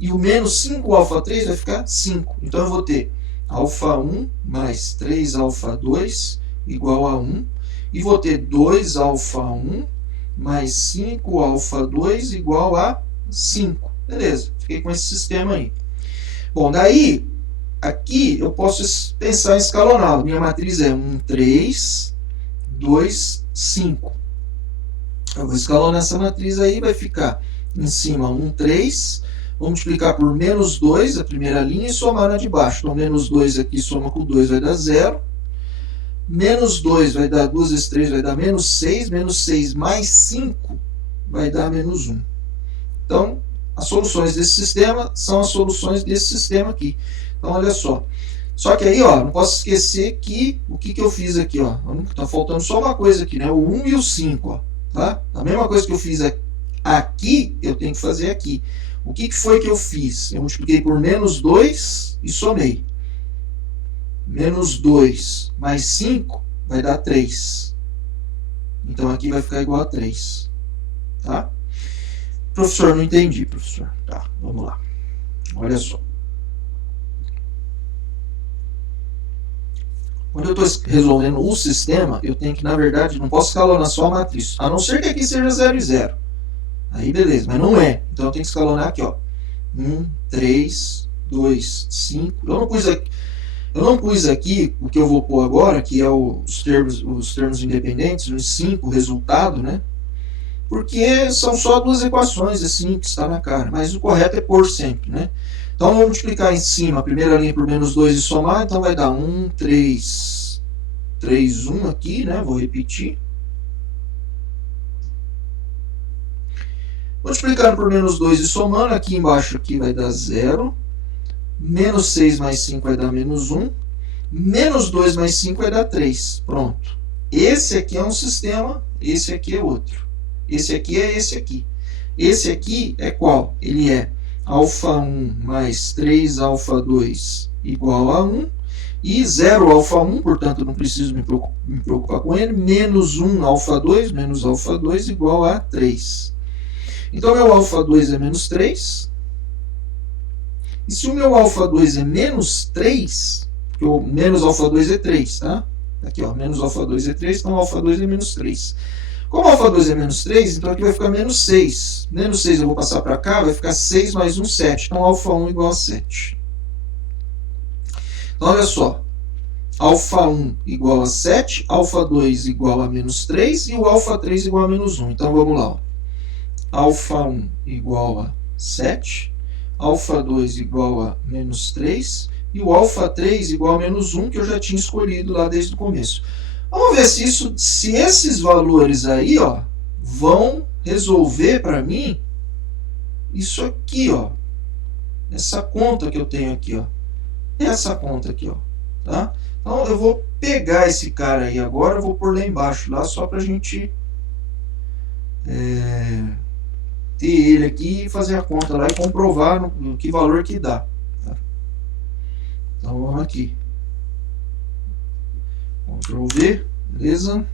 E o menos 5 α3 vai ficar 5. Então eu vou ter α1 mais 3 α2 igual a 1. E vou ter 2 α1 mais 5 α2 igual a 5. Beleza, fiquei com esse sistema aí. Bom, daí, aqui eu posso pensar em escalonado. Minha matriz é 1, 3, 2, 5. Eu vou escalonar essa matriz aí, vai ficar em cima 1, 3. Vou multiplicar por menos 2, a primeira linha, e somar na de baixo. Então, menos 2 aqui soma com 2 vai dar 0. Menos 2 vai dar 2 vezes 3 vai dar menos 6. Menos 6 mais 5 vai dar menos 1. Então, as soluções desse sistema são as soluções desse sistema aqui. Então, olha só. Só que aí, ó, não posso esquecer que o que eu fiz aqui, ó. Tá faltando só uma coisa aqui, né? O 1 e o 5, ó. Tá? A mesma coisa que eu fiz aqui, eu tenho que fazer aqui. O que foi que eu fiz? Eu multipliquei por menos 2 e somei. Menos 2 mais 5 vai dar 3. Então, aqui vai ficar igual a 3. Tá? Professor, não entendi, professor. Tá, vamos lá. Olha só. Quando eu estou resolvendo o sistema, eu tenho que, na verdade, não posso escalonar só a matriz. A não ser que aqui seja 0 e 0. Aí, beleza, mas não é. Então, eu tenho que escalonar aqui, ó. 1, 3, 2, 5. Eu não pus aqui o que eu vou pôr agora, que é os termos independentes, os 5, resultado, né? Porque são só duas equações, é simples, está na cara. Mas o correto é pôr sempre, né? Então, vamos multiplicar em cima a primeira linha por menos 2 e somar. Então, vai dar 1, 3, 3, 1 aqui, né? Vou repetir. Multiplicando por menos 2 e somando, aqui embaixo aqui vai dar 0. Menos 6 mais 5 vai dar menos 1. Menos 2 mais 5 vai dar 3. Pronto. Esse aqui é um sistema, esse aqui é outro. Esse aqui é esse aqui. Esse aqui é qual? Ele é α1 mais 3 α2 igual a 1. E 0 alfa 1, portanto, não preciso me preocupar com ele, menos 1 alfa 2, menos alfa 2 igual a 3. Então, meu alfa 2 é menos 3. E se o meu alfa 2 é menos 3, porque o menos alfa 2 é 3, tá? Aqui, ó, menos alfa 2 é 3, então alfa 2 é menos 3. Como alfa 2 é menos 3, então aqui vai ficar menos 6. Menos 6 eu vou passar para cá, vai ficar 6 mais 1, 7. Então, alfa 1 igual a 7. Então, olha só. Alfa 1 igual a 7, alfa 2 igual a menos 3 e o alfa 3 igual a menos 1. Então, vamos lá. Ó. Alfa 1 igual a 7, alfa 2 igual a menos 3 e o alfa 3 igual a menos 1, que eu já tinha escolhido lá desde o começo. Vamos ver se esses valores aí, ó, vão resolver para mim isso aqui, ó. Essa conta que eu tenho aqui, ó. Essa conta aqui, ó. Tá? Então eu vou pegar esse cara aí agora, vou pôr lá embaixo, lá só para a gente ter ele aqui e fazer a conta lá e comprovar no que valor que dá. Tá? Então vamos aqui. Ctrl V, beleza?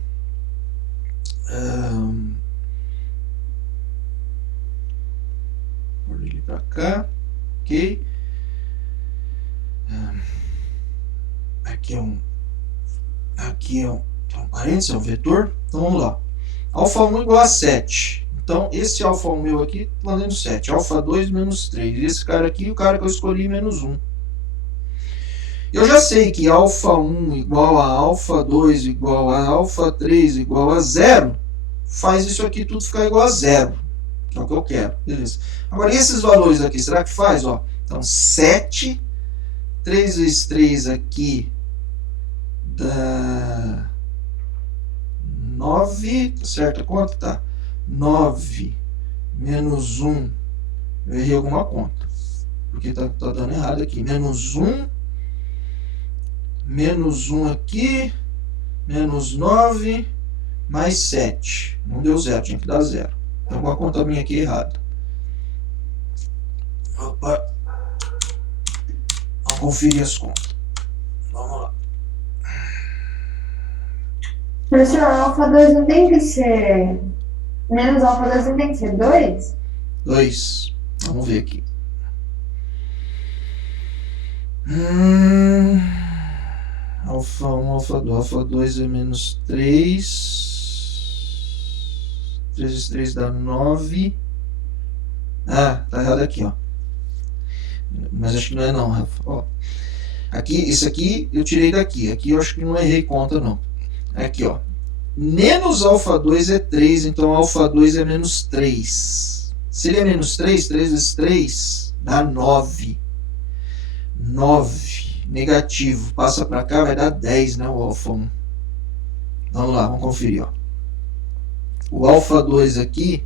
Pôr ele para cá, ok? Aqui é um parênteses, é um vetor. Então vamos lá. Alfa 1 igual a 7. Então esse alfa 1 meu aqui está valendo 7. Alfa 2 menos 3. E esse cara aqui, o cara que eu escolhi, menos 1. Eu já sei que alfa 1 igual a alfa 2 igual a alfa 3 igual a 0 faz isso aqui tudo ficar igual a 0. Que é o que eu quero. Beleza. Agora, e esses valores aqui, será que faz? Ó, então, 7, 3 vezes 3 aqui dá 9, tá certo a conta? Tá. 9 menos 1, eu errei alguma conta, porque tá dando errado aqui. Menos 1, menos 1 aqui, menos 9, mais 7. Não deu 0, tinha que dar 0. Tem alguma conta minha aqui errada. Opa. Vamos conferir as contas. Vamos lá. Professor, alfa 2 não tem que ser... Menos alfa 2 não tem que ser 2? 2. Vamos ver aqui. Alfa 1, alfa 2. Alfa 2 é menos 3. 3 vezes 3 dá 9. Ah, tá errado aqui, ó. Mas acho que não é não, Rafa. Ó. Aqui, isso aqui eu tirei daqui. Aqui eu acho que não errei conta, não. Aqui, ó. Menos alfa 2 é 3, então alfa 2 é menos 3. Se ele é menos 3, 3 vezes 3 dá 9. 9. Negativo. Passa para cá, vai dar 10, né? O alfa 1. Vamos lá, vamos conferir, ó. O alfa 2 aqui...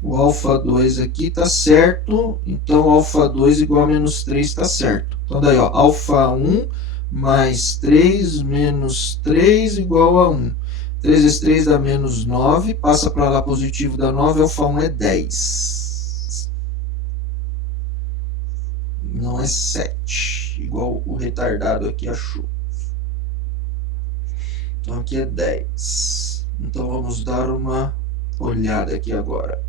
O alfa 2 aqui está certo, então alfa 2 igual a menos 3 está certo. Então daí, ó, alfa 1 mais 3 menos 3 igual a 1. 3 vezes 3 dá menos 9, passa para lá positivo, dá 9, alfa 1 é 10. Não é 7, igual o retardado aqui achou. Então aqui é 10. Então vamos dar uma olhada aqui agora.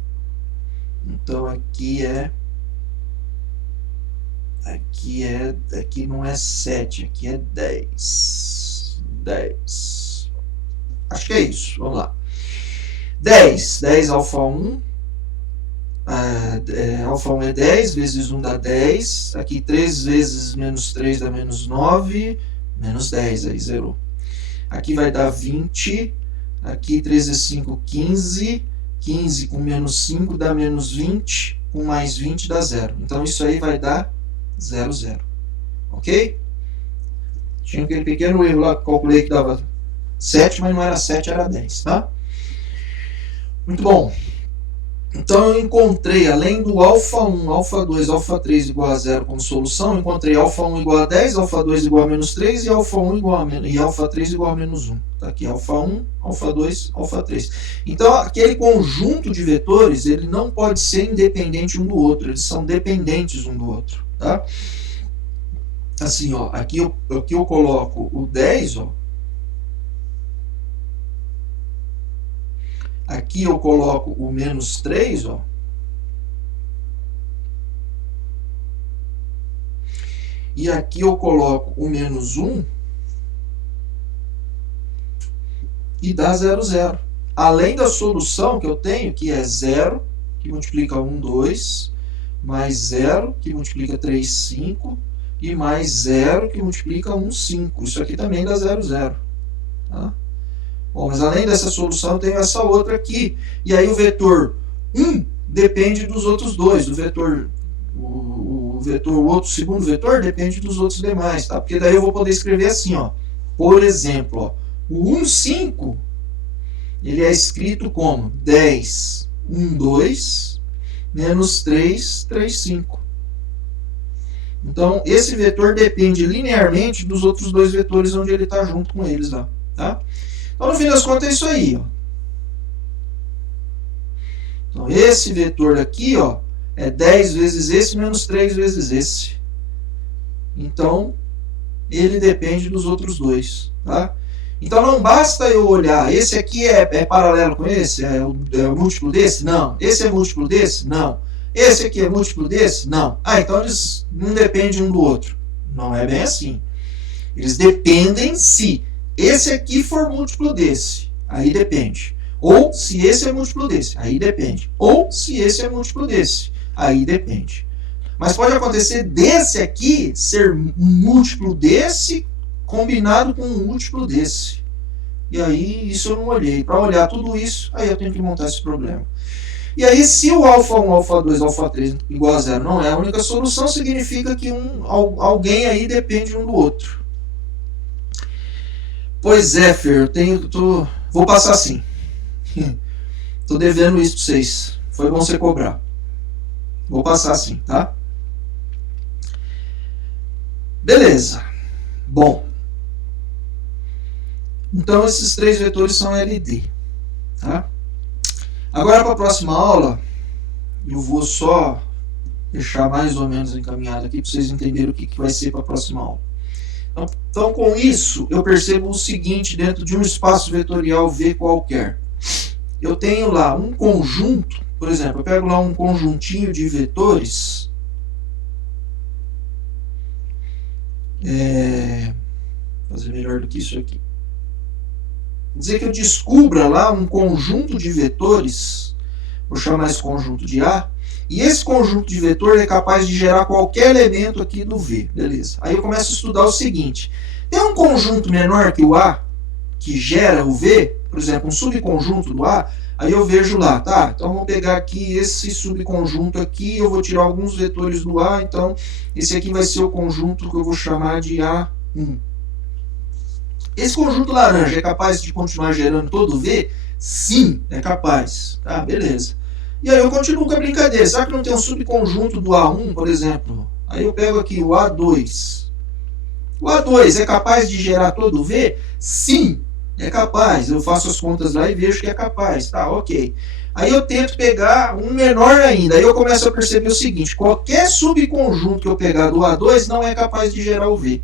Então aqui não é 7, aqui é 10. 10. Acho que é isso, vamos lá. 10 alfa 1. Alfa 1 é 10, vezes 1 dá 10. Aqui 3 vezes menos 3 dá menos 9. Menos 10, aí zerou. Aqui vai dar 20. Aqui 3 vezes 5, 15. 15 com menos 5 dá menos 20, com mais 20 dá 0. Então isso aí vai dar 0, 0. Ok? Tinha aquele pequeno erro lá que calculei que dava 7, mas não era 7, era 10. Tá? Muito bom. Então eu encontrei, além do alfa 1, alfa 2, alfa 3 igual a 0 como solução, eu encontrei alfa 1 igual a 10, alfa 2 igual a menos 3 e alfa 1 igual a menos, e alfa 3 igual a menos 1. Tá aqui, alfa 1, alfa 2, alfa 3. Então aquele conjunto de vetores, ele não pode ser independente um do outro, eles são dependentes um do outro. Tá? assim, ó, aqui eu coloco o 10, ó. Aqui eu coloco o menos 3, ó. E aqui eu coloco o menos 1 e dá 0, 0. Além da solução que eu tenho, que é 0, que multiplica 1, 2, mais 0, que multiplica 3, 5, e mais 0, que multiplica 1, 5. Isso aqui também dá 0, 0. Tá? Bom, mas além dessa solução, eu tenho essa outra aqui. E aí o vetor 1 depende dos outros dois. O outro segundo vetor depende dos outros demais. Tá? Porque daí eu vou poder escrever assim. Ó. Por exemplo, ó, o 1, 5, ele é escrito como 10, 1, 2, menos 3, 3, 5. Então, esse vetor depende linearmente dos outros dois vetores onde ele está junto com eles lá. Tá? Então, no fim das contas, é isso aí. Ó. Então, esse vetor aqui, ó, é 10 vezes esse menos 3 vezes esse. Então, ele depende dos outros dois. Tá? Então, não basta eu olhar, esse aqui é paralelo com esse? É o múltiplo desse? Não. Esse é múltiplo desse? Não. Esse aqui é múltiplo desse? Não. Ah, então eles não dependem um do outro. Não é bem assim. Eles dependem se esse aqui for múltiplo desse. Aí depende. Ou se esse é múltiplo desse. Aí depende. Ou se esse é múltiplo desse. Aí depende. Mas pode acontecer desse aqui ser um múltiplo desse combinado com um múltiplo desse. E aí isso eu não olhei. Para olhar tudo isso, aí eu tenho que montar esse problema. E aí, se o alfa 1, alfa 2, alfa 3 igual a 0 não é a única solução, significa que alguém aí depende um do outro. Pois é, Fer, vou passar assim. Tô devendo isso para vocês. Foi bom você cobrar. Vou passar assim, tá? Beleza. Bom. Então, esses três vetores são LD. Tá? Agora, para a próxima aula, eu vou só deixar mais ou menos encaminhado aqui para vocês entenderem o que vai ser para a próxima aula. Então, com isso, eu percebo o seguinte dentro de um espaço vetorial V qualquer. Eu tenho lá um conjunto, por exemplo, eu pego lá um conjuntinho de vetores. Vou fazer melhor do que isso aqui. Quer dizer que eu descubra lá um conjunto de vetores, vou chamar esse conjunto de A, e esse conjunto de vetor é capaz de gerar qualquer elemento aqui do V. Beleza. Aí eu começo a estudar o seguinte. Tem um conjunto menor que o A, que gera o V, por exemplo, um subconjunto do A, aí eu vejo lá, tá? Então vamos pegar aqui esse subconjunto aqui, eu vou tirar alguns vetores do A, então esse aqui vai ser o conjunto que eu vou chamar de A1. Esse conjunto laranja é capaz de continuar gerando todo o V? Sim, é capaz. Tá, beleza. E aí eu continuo com a brincadeira. Será que não tem um subconjunto do A1, por exemplo? Aí eu pego aqui o A2. O A2 é capaz de gerar todo o V? Sim, é capaz. Eu faço as contas lá e vejo que é capaz. Tá, ok. Aí eu tento pegar um menor ainda. Aí eu começo a perceber o seguinte. Qualquer subconjunto que eu pegar do A2 não é capaz de gerar o V.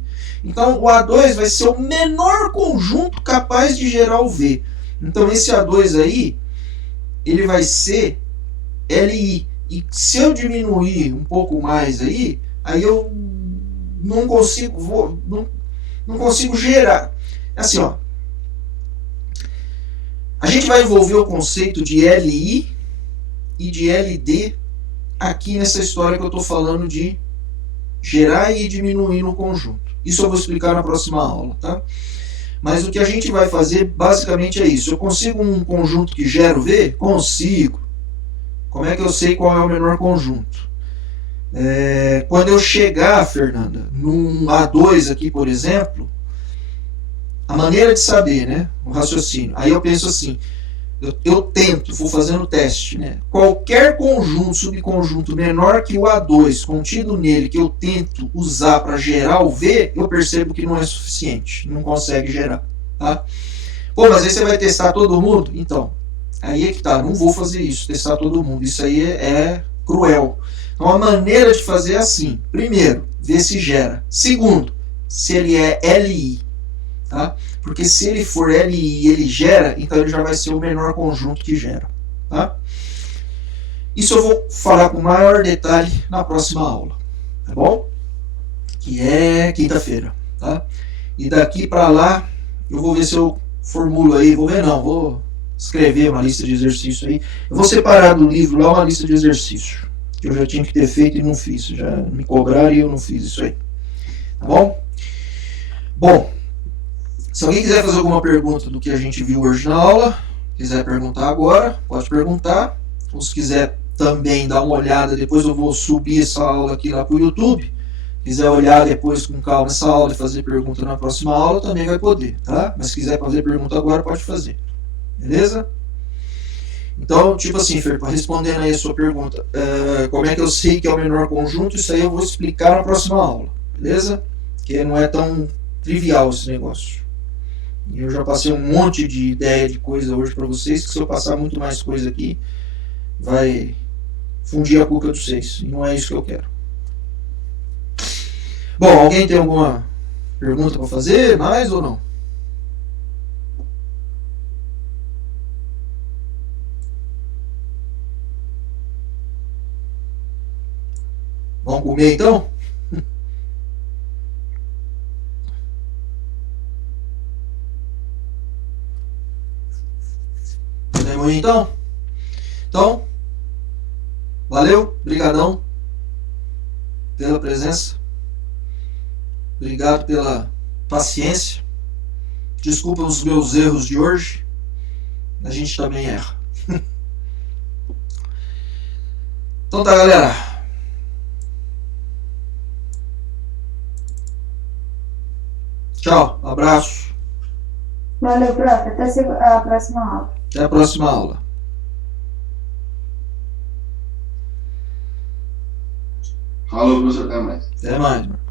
Então, o A2 vai ser o menor conjunto capaz de gerar o V. Então, esse A2 aí, ele vai ser LI. E se eu diminuir um pouco mais aí eu não consigo, não consigo gerar. Assim, ó. A gente vai envolver o conceito de LI e de LD aqui nessa história que eu estou falando de gerar e diminuir no conjunto. Isso eu vou explicar na próxima aula, tá? Mas o que a gente vai fazer basicamente é isso. Eu consigo um conjunto que gera o V? Consigo. Como é que eu sei qual é o menor conjunto? Quando eu chegar, Fernanda, num A2 aqui, por exemplo, a maneira de saber, né? O raciocínio. Aí eu penso assim, eu tento, vou fazendo o teste, né? Qualquer conjunto, subconjunto menor que o A2 contido nele, que eu tento usar para gerar o V, eu percebo que não é suficiente, não consegue gerar, tá? Pô, mas aí você vai testar todo mundo? Então, aí é que tá, não vou fazer isso, testar todo mundo, isso aí é cruel. Então a maneira de fazer é assim. Primeiro, ver se gera. Segundo, se ele é LI. Tá? Porque se ele for LI e ele gera, então ele já vai ser o menor conjunto que gera. Tá? Isso eu vou falar com maior detalhe na próxima aula. Tá bom? Que é quinta-feira. Tá? E daqui para lá, eu vou ver se eu formulo aí. Vou escrever uma lista de exercícios aí. Eu vou separar do livro lá uma lista de exercícios. Que eu já tinha que ter feito e não fiz. Já me cobraram e eu não fiz isso aí. Tá bom? Bom, se alguém quiser fazer alguma pergunta do que a gente viu hoje na aula, quiser perguntar agora, pode perguntar. Ou se quiser também dar uma olhada, depois eu vou subir essa aula aqui lá para o YouTube. Quiser olhar depois com calma essa aula e fazer pergunta na próxima aula, também vai poder, tá? Mas se quiser fazer pergunta agora, pode fazer. Beleza? Então, tipo assim, Fer, respondendo aí a sua pergunta, como é que eu sei que é o menor conjunto? Isso aí eu vou explicar na próxima aula, beleza? Que não é tão trivial esse negócio. Eu já passei um monte de ideia de coisa hoje para vocês, que se eu passar muito mais coisa aqui, vai fundir a cuca de vocês. E não é isso que eu quero. Bom, alguém tem alguma pergunta para fazer? Mais ou não? Vamos comer então? Podemos ir então? Então, valeu, brigadão pela presença. Obrigado pela paciência. Desculpa os meus erros de hoje. A gente também erra. Então tá, galera. Tchau, abraço. Valeu, prof. Até a próxima aula. Até a próxima aula. Falou, professor. Até mais. Até mais, Marcos.